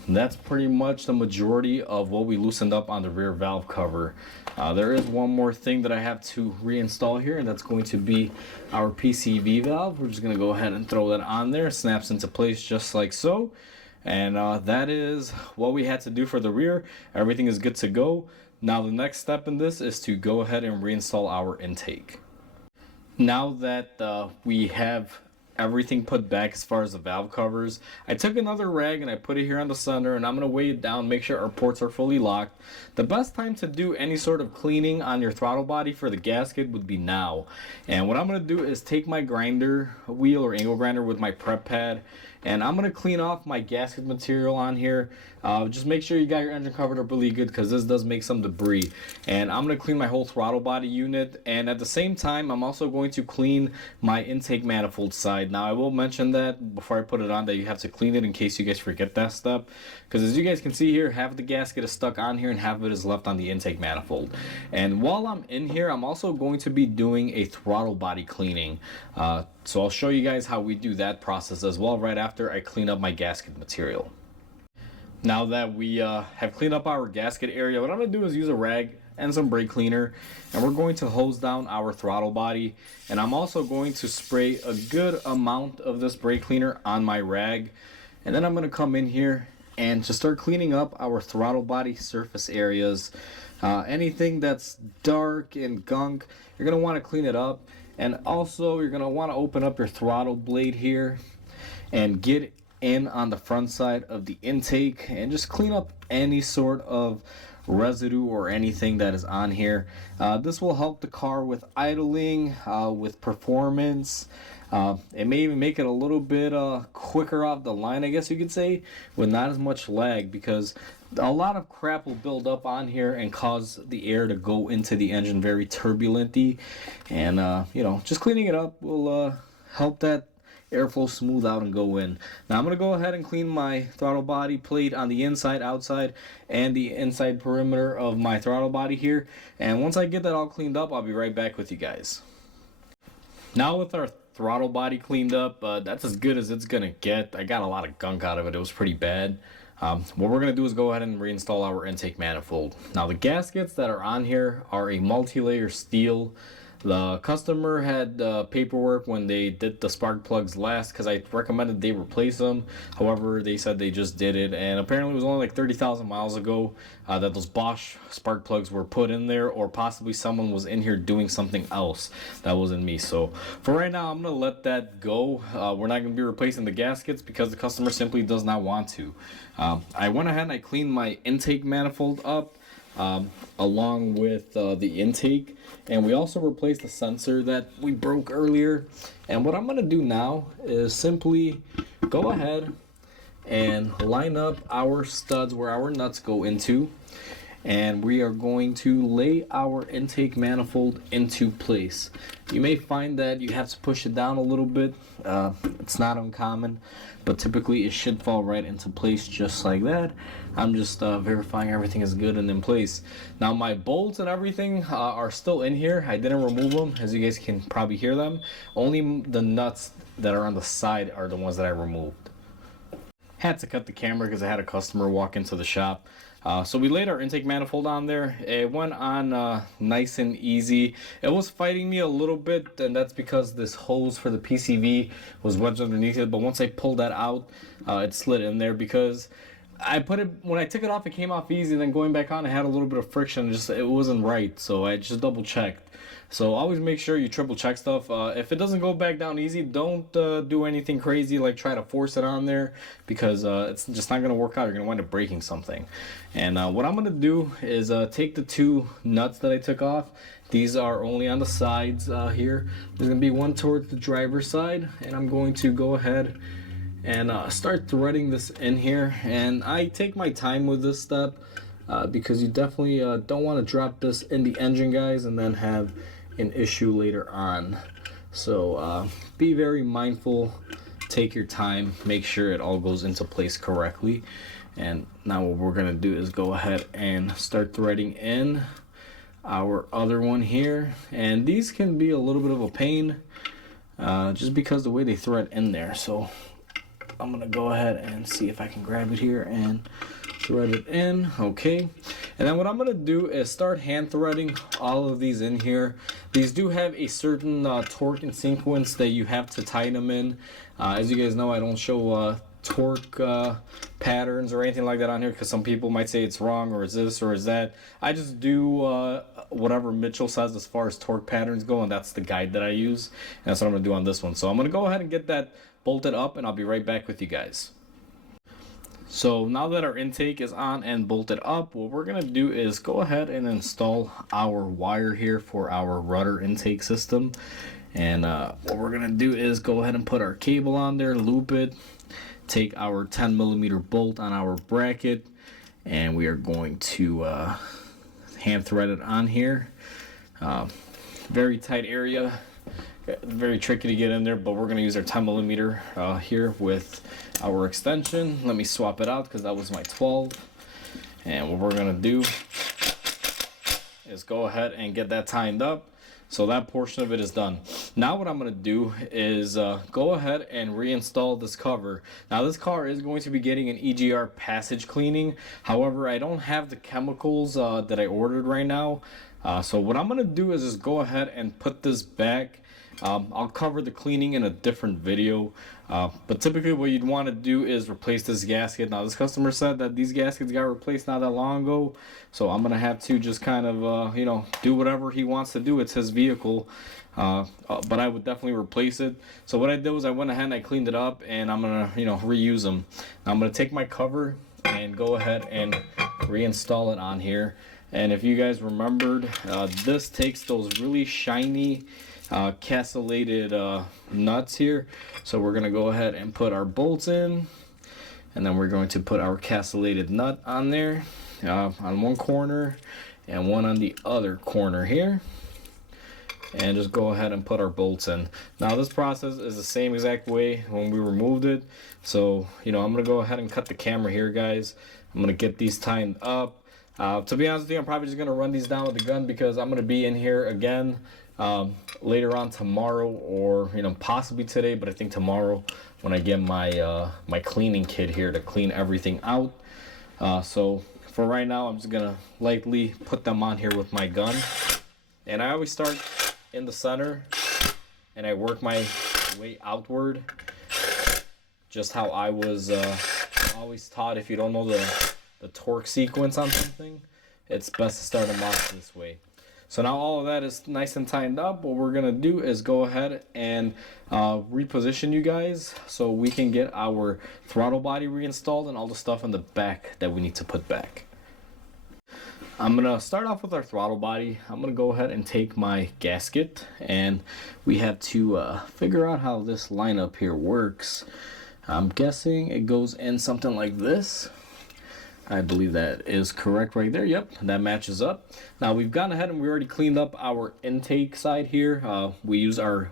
that's pretty much the majority of what we loosened up on the rear valve cover. There is one more thing that I have to reinstall here, and that's going to be our PCV valve. We're just going to go ahead and throw that on there. It snaps into place just like so. And that is what we had to do for the rear. Everything is good to go. Now the next step in this is to go ahead and reinstall our intake. Now that we have everything put back as far as the valve covers, I took another rag and I put it here on the center, and I'm going to weigh it down, make sure our ports are fully locked. The best time to do any sort of cleaning on your throttle body for the gasket would be now. And what I'm going to do is take my grinder wheel or angle grinder with my prep pad, and I'm going to clean off my gasket material on here. Just make sure you got your engine covered up really good, because this does make some debris. And I'm going to clean my whole throttle body unit, and at the same time I'm also going to clean my intake manifold side. Now I will mention that before I put it on, that you have to clean it in case you guys forget that step, because as you guys can see here, half of the gasket is stuck on here and half of it is left on the intake manifold. And while I'm in here, I'm also going to be doing a throttle body cleaning. So I'll show you guys how we do that process as well right after I clean up my gasket material. Now that we have cleaned up our gasket area, what I'm going to do is use a rag and some brake cleaner, and we're going to hose down our throttle body. And I'm also going to spray a good amount of this brake cleaner on my rag, and then I'm going to come in here and just start cleaning up our throttle body surface areas. Anything that's dark and gunk, you're going to want to clean it up. And also you're going to want to open up your throttle blade here and get in on the front side of the intake and just clean up any sort of residue or anything that is on here. This will help the car with idling, with performance. It may even make it a little bit quicker off the line, I guess you could say, with not as much lag, because a lot of crap will build up on here and cause the air to go into the engine very turbulently. And you know, just cleaning it up will help that airflow smooth out and go in. Now I'm going to go ahead and clean my throttle body plate on the inside, outside, and the inside perimeter of my throttle body here. And once I get that all cleaned up, I'll be right back with you guys. Now with our throttle body cleaned up, that's as good as it's going to get. I got a lot of gunk out of it. It was pretty bad. What we're going to do is go ahead and reinstall our intake manifold. Now the gaskets that are on here are a multi-layer steel. The customer had paperwork when they did the spark plugs last because I recommended they replace them. However, they said they just did it, and apparently it was only like 30,000 miles ago that those Bosch spark plugs were put in there, or possibly someone was in here doing something else that wasn't me. So for right now, I'm going to let that go. We're not going to be replacing the gaskets because the customer simply does not want to. I went ahead and I cleaned my intake manifold up along with the intake, and we also replaced the sensor that we broke earlier. And what I'm going to do now is simply go ahead and line up our studs where our nuts go into, and we are going to lay our intake manifold into place. You may find that you have to push it down a little bit. It's not uncommon, but typically it should fall right into place just like that. I'm just verifying everything is good and in place. Now my bolts and everything are still in here. I didn't remove them, as you guys can probably hear them. Only the nuts that are on the side are the ones that I removed. Had to cut the camera because I had a customer walk into the shop. So we laid our intake manifold on there. It went on nice and easy. It was fighting me a little bit, and that's because this hose for the PCV was wedged underneath it. But once I pulled that out, it slid in there because I put it, when I took it off, it came off easy. And then going back on, it had a little bit of friction. It wasn't right. So I just double checked. So always make sure you triple check stuff. If it doesn't go back down easy, don't do anything crazy like try to force it on there, because it's just not going to work out. You're going to wind up breaking something. And what I'm going to do is take the two nuts that I took off. These are only on the sides here. There's going to be one towards the driver's side, and I'm going to go ahead and start threading this in here. And I take my time with this step because you definitely don't want to drop this in the engine, guys, and then have an issue later on. So be very mindful, take your time, make sure it all goes into place correctly. And now what we're gonna do is go ahead and start threading in our other one here. And these can be a little bit of a pain just because the way they thread in there. So I'm gonna go ahead and see if I can grab it here and thread it in. Okay, and then what I'm gonna do is start hand threading all of these in here. These do have a certain torque and sequence that you have to tighten them in. As you guys know, I don't show torque patterns or anything like that on here because some people might say it's wrong, or is this or is that. I just do whatever Mitchell says as far as torque patterns go, and that's the guide that I use, and that's what I'm gonna do on this one. So I'm gonna go ahead and get that bolted up, and I'll be right back with you guys. So now that our intake is on and bolted up, what we're going to do is go ahead and install our wire here for our rudder intake system. And what we're going to do is go ahead and put our cable on there, loop it, take our 10mm bolt on our bracket, and we are going to hand thread it on here. Very tight area, very tricky to get in there, but we're going to use our 10mm here with our extension. Let me swap it out because that was my 12. And what we're going to do is go ahead and get that tightened up. So that portion of it is done. Now what I'm going to do is go ahead and reinstall this cover. Now this car is going to be getting an EGR passage cleaning. However, I don't have the chemicals that I ordered right now. So what I'm going to do is just go ahead and put this back. I'll cover the cleaning in a different video, but typically what you'd want to do is replace this gasket. Now this customer said that these gaskets got replaced not that long ago, so I'm gonna have to just kind of you know, do whatever he wants to do. It's his vehicle, but I would definitely replace it. So what I did was I went ahead and I cleaned it up, and I'm gonna, you know, reuse them. Now I'm gonna take my cover and go ahead and reinstall it on here. And if you guys remembered, this takes those really shiny castellated nuts here. So we're going to go ahead and put our bolts in, and then we're going to put our castellated nut on there on one corner and one on the other corner here. and just go ahead and put our bolts in. Now this process is the same exact way when we removed it. So, you know, I'm going to go ahead and cut the camera here, guys. I'm going to get these tightened up. To be honest with you, I'm probably just going to run these down with the gun because I'm going to be in here again later on tomorrow, or, you know, possibly today, but I think tomorrow when I get my my cleaning kit here to clean everything out. So for right now, I'm just going to lightly put them on here with my gun. And I always start in the center and I work my way outward, just how I was always taught. If you don't know the torque sequence on something, it's best to start them off this way. So now all of that is nice and tightened up. What we're gonna do is go ahead and reposition you guys so we can get our throttle body reinstalled and all the stuff in the back that we need to put back. I'm gonna start off with our throttle body. I'm gonna go ahead and take my gasket, and we have to figure out how this lineup here works. I'm guessing it goes in something like this. I believe that is correct right there. Yep, that matches up. Now we've gone ahead and we already cleaned up our intake side here. We use our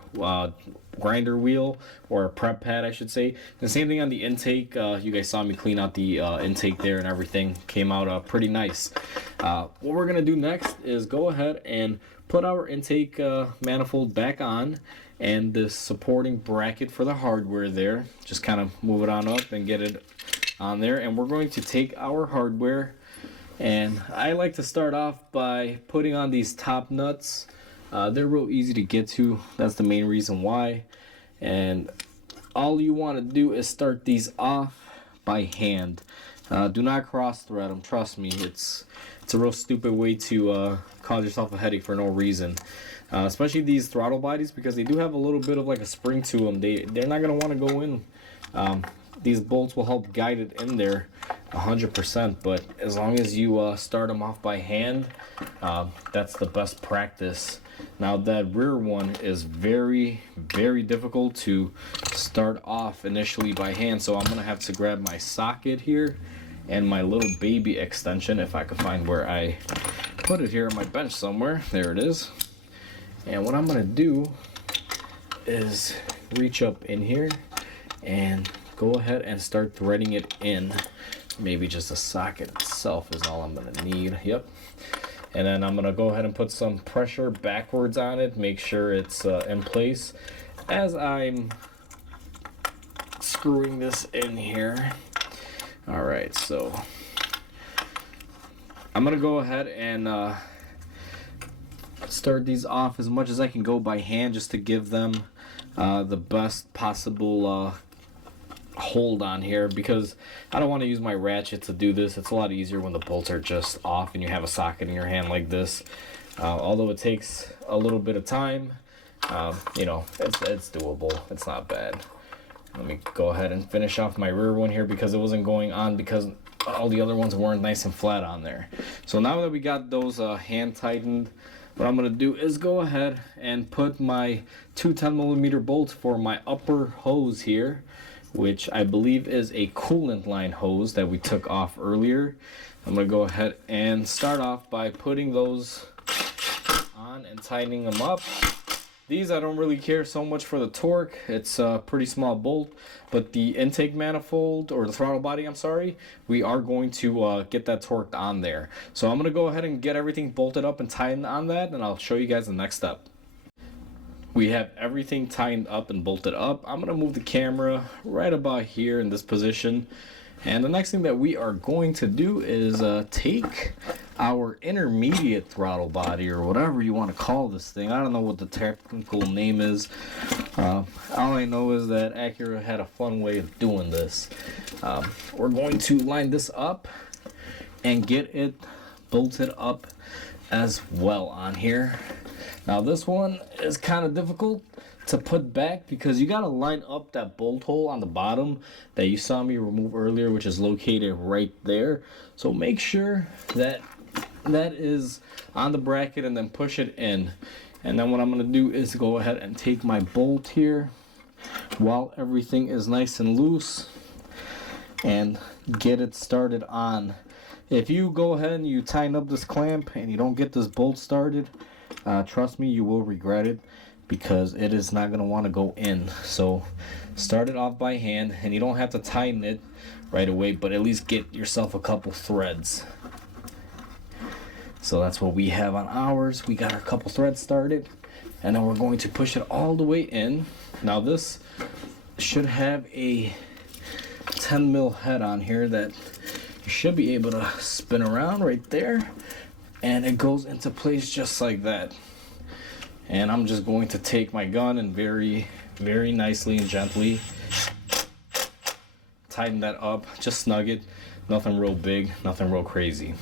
grinder wheel, or a prep pad I should say. The same thing on the intake. You guys saw me clean out the intake there, and everything came out pretty nice. What we're gonna do next is go ahead and put our intake manifold back on, and this supporting bracket for the hardware there. Just kind of move it on up and get it on there, and we're going to take our hardware, and I like to start off by putting on these top nuts. They're real easy to get to. That's the main reason why. And all you want to do is start these off by hand. Do not cross thread them. Trust me, it's a real stupid way to cause yourself a headache for no reason. Especially these throttle bodies, because they do have a little bit of like a spring to them. They're not gonna want to go in. These bolts will help guide it in there 100%, but as long as you start them off by hand, that's the best practice. Now that rear one is very, very difficult to start off initially by hand, so I'm gonna have to grab my socket here and my little baby extension, if I could find where I put it here on my bench somewhere. There it is. And what I'm gonna do is reach up in here and go ahead and start threading it in. Maybe just the socket itself is all I'm gonna need. Yep. And then I'm gonna go ahead and put some pressure backwards on it, make sure it's in place as I'm screwing this in here. All right, so I'm gonna go ahead and start these off as much as I can go by hand, just to give them the best possible hold on here, because I don't want to use my ratchet to do this. It's a lot easier when the bolts are just off and you have a socket in your hand like this. Although it takes a little bit of time, you know, it's doable. It's not bad. Let me go ahead and finish off my rear one here, because it wasn't going on because all the other ones weren't nice and flat on there. So now that we got those hand tightened, what I'm going to do is go ahead and put my two 10mm bolts for my upper hose here, which I believe is a coolant line hose that we took off earlier. I'm going to go ahead and start off by putting those on and tightening them up. These I don't really care so much for the torque. It's a pretty small bolt, but the intake manifold, or the throttle body, I'm sorry, we are going to get that torqued on there. So I'm going to go ahead and get everything bolted up and tightened on that, and I'll show you guys the next step. We have everything tightened up and bolted up. I'm going to move the camera right about here in this position. And the next thing that we are going to do is take our intermediate throttle body, or whatever you want to call this thing. I don't know what the technical name is. All I know is that Acura had a fun way of doing this. We're going to line this up and get it bolted up as well on here. Now this one is kind of difficult to put back, because you got to line up that bolt hole on the bottom that you saw me remove earlier, which is located right there. So make sure that that is on the bracket and then push it in. And then what I'm going to do is go ahead and take my bolt here while everything is nice and loose and get it started on. If you go ahead and you tighten up this clamp and you don't get this bolt started, trust me, you will regret it because it is not going to want to go in. So start it off by hand, and you don't have to tighten it right away, but at least get yourself a couple threads. So that's what we have on ours. We got our couple threads started, and then we're going to push it all the way in. Now this should have a 10 mil head on here that you should be able to spin around right there, and it goes into place just like that. And I'm just going to take my gun and very nicely and gently tighten that up, just snug it. Nothing real big, nothing real crazy.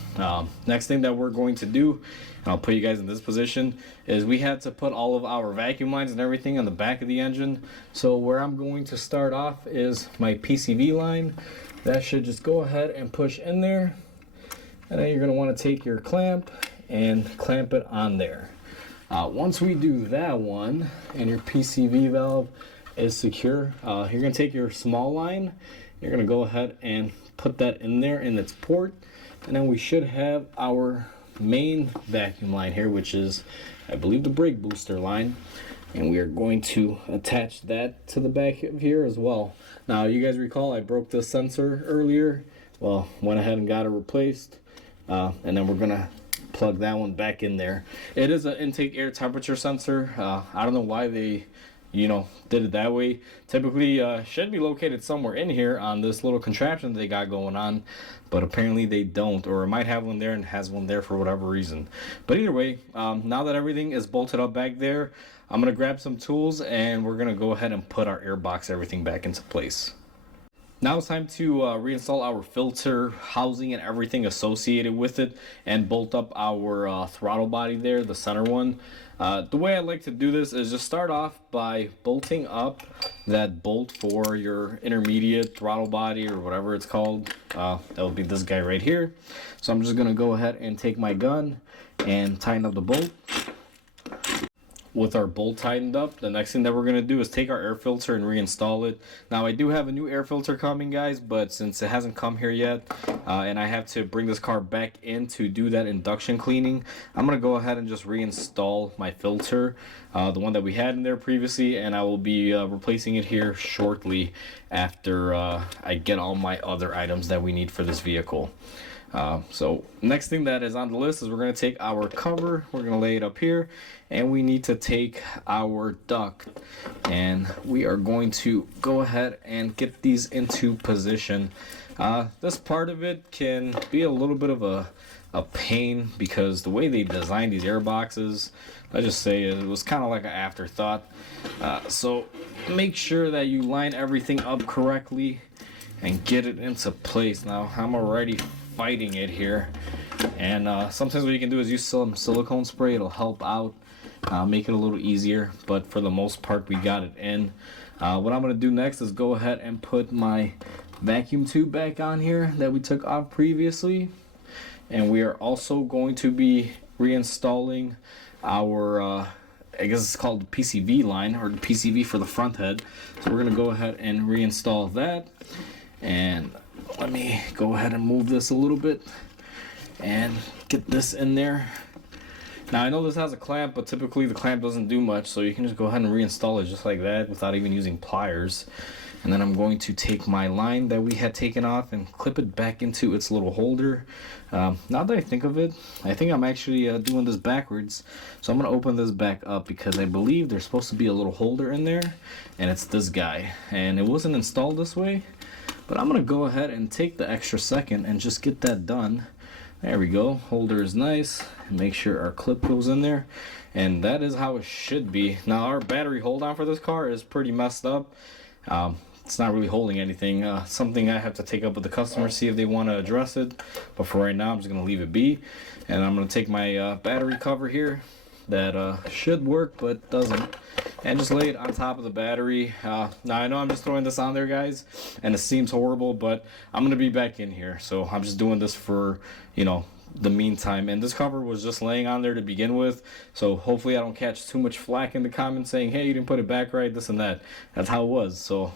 Next thing that we're going to do, and I'll put you guys in this position, is we had to put all of our vacuum lines and everything on the back of the engine. So where I'm going to start off is my PCV line. That should just go ahead and push in there, and then you're going to want to take your clamp and clamp it on there. Once we do that one and your PCV valve is secure, you're going to take your small line, you're going to go ahead and put that in there in its port, and then we should have our main vacuum line here, which is, I believe, the brake booster line, and we are going to attach that to the back of here as well. Now, you guys recall I broke this sensor earlier. Well, went ahead and got it replaced, and then we're going to plug that one back in there. It is an intake air temperature sensor. I don't know why they did it that way. Typically should be located somewhere in here on this little contraption they got going on, but apparently they don't, or it might have one there and has one there for whatever reason. But either way, now that everything is bolted up back there, I'm gonna grab some tools and we're gonna go ahead and put our air box everything back into place. Now it's time to reinstall our filter housing and everything associated with it, and bolt up our throttle body there, the center one. The way I like to do this is just start off by bolting up that bolt for your intermediate throttle body, or whatever it's called. That would be this guy right here. So I'm just going to go ahead and take my gun and tighten up the bolt. With our bolt tightened up, the next thing that we're going to do is take our air filter and reinstall it. Now, I do have a new air filter coming, guys, but since it hasn't come here yet, and I have to bring this car back in to do that induction cleaning, I'm going to go ahead and just reinstall my filter, the one that we had in there previously, and I will be replacing it here shortly after I get all my other items that we need for this vehicle. So next thing that is on the list is we're going to take our cover, we're going to lay it up here, and we need to take our duct, and we are going to go ahead and get these into position. This part of it can be a little bit of a pain because the way they designed these air boxes, let's just say it was kind of like an afterthought. So make sure that you line everything up correctly and get it into place. Now I'm already fighting it here, and sometimes what you can do is use some silicone spray. It'll help out, make it a little easier, but for the most part we got it in. What I'm going to do next is go ahead and put my vacuum tube back on here that we took off previously, and we are also going to be reinstalling our I guess it's called the PCV line, or the PCV for the front head. So we're going to go ahead and reinstall that, and let me go ahead and move this a little bit and get this in there. Now I know this has a clamp, but typically the clamp doesn't do much, so you can just go ahead and reinstall it just like that without even using pliers. And then I'm going to take my line that we had taken off and clip it back into its little holder. Now that I think of it, I think I'm actually doing this backwards. So I'm going to open this back up because I believe there's supposed to be a little holder in there, and it's this guy. And it wasn't installed this way, but I'm going to go ahead and take the extra second and just get that done. There we go. Holder is nice. Make sure our clip goes in there, and that is how it should be. Now our battery hold on for this car is pretty messed up. It's not really holding anything. Something I have to take up with the customer, see if they want to address it. But for right now, I'm just going to leave it be. And I'm going to take my battery cover here that should work but doesn't, and just lay it on top of the battery. Now I know I'm just throwing this on there, guys, and it seems horrible, but I'm going to be back in here. So I'm just doing this for, the meantime, and this cover was just laying on there to begin with, so hopefully I don't catch too much flack in the comments saying, hey, you didn't put it back right, this and that. That's how it was. So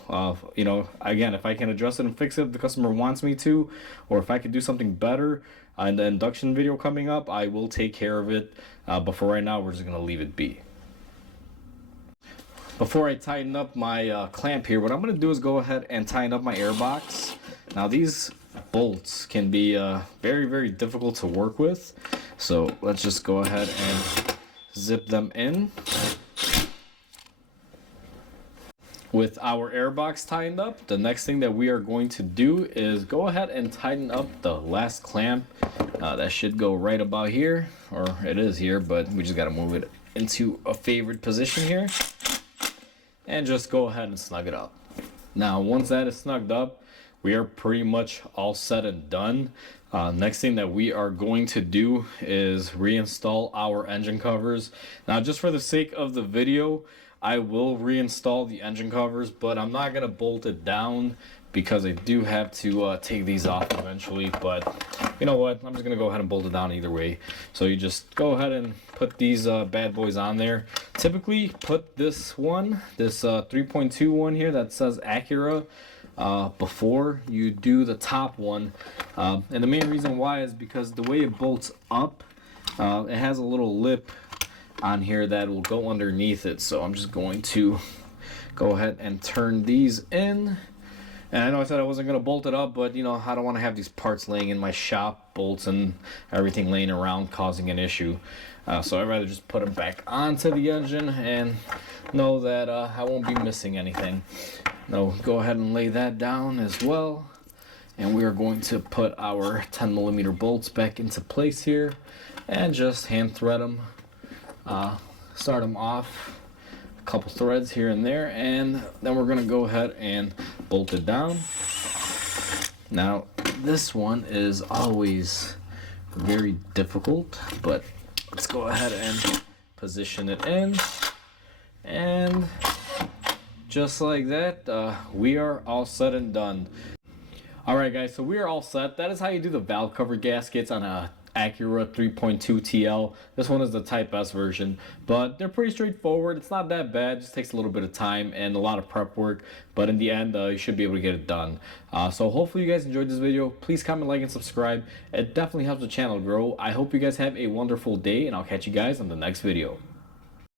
again, if I can address it and fix it if the customer wants me to, or if I could do something better, in the induction video coming up, I will take care of it. But for right now, we're just gonna leave it be. Before I tighten up my clamp here, what I'm going to do is go ahead and tighten up my air box. Now these bolts can be very, very difficult to work with. So let's just go ahead and zip them in. With our air box tightened up, the next thing that we are going to do is go ahead and tighten up the last clamp. That should go right about here, or it is here, but we just got to move it into a favored position here. And just go ahead and snug it up. Now, once that is snugged up, we are pretty much all set and done. Next thing that we are going to do is reinstall our engine covers. Now, just for the sake of the video, I will reinstall the engine covers, but I'm not gonna bolt it down because I do have to take these off eventually. But you know what, I'm just gonna go ahead and bolt it down either way. So you just go ahead and put these bad boys on there. Typically put this one, this 3.2 one here that says Acura, before you do the top one. And the main reason why is because the way it bolts up, it has a little lip on here that will go underneath it. So I'm just going to go ahead and turn these in. And I know I said I wasn't going to bolt it up, but you know, I don't want to have these parts laying in my shop, bolts and everything laying around causing an issue. So I'd rather just put them back onto the engine and know that I won't be missing anything. Now go ahead and lay that down as well. And we are going to put our 10mm bolts back into place here and just hand thread them. Start them off, a couple threads here and there, and then we're going to go ahead and bolt it down. Now this one is always very difficult, but let's go ahead and position it in, and just like that, we are all set and done. Alright guys, so we are all set. That is how you do the valve cover gaskets on a Acura 3.2 TL. This one is the Type S version, but they're pretty straightforward. It's not that bad. It just takes a little bit of time and a lot of prep work, but in the end, you should be able to get it done. So hopefully you guys enjoyed this video. Please comment, like, and subscribe. It definitely helps the channel grow. I hope you guys have a wonderful day, and I'll catch you guys on the next video.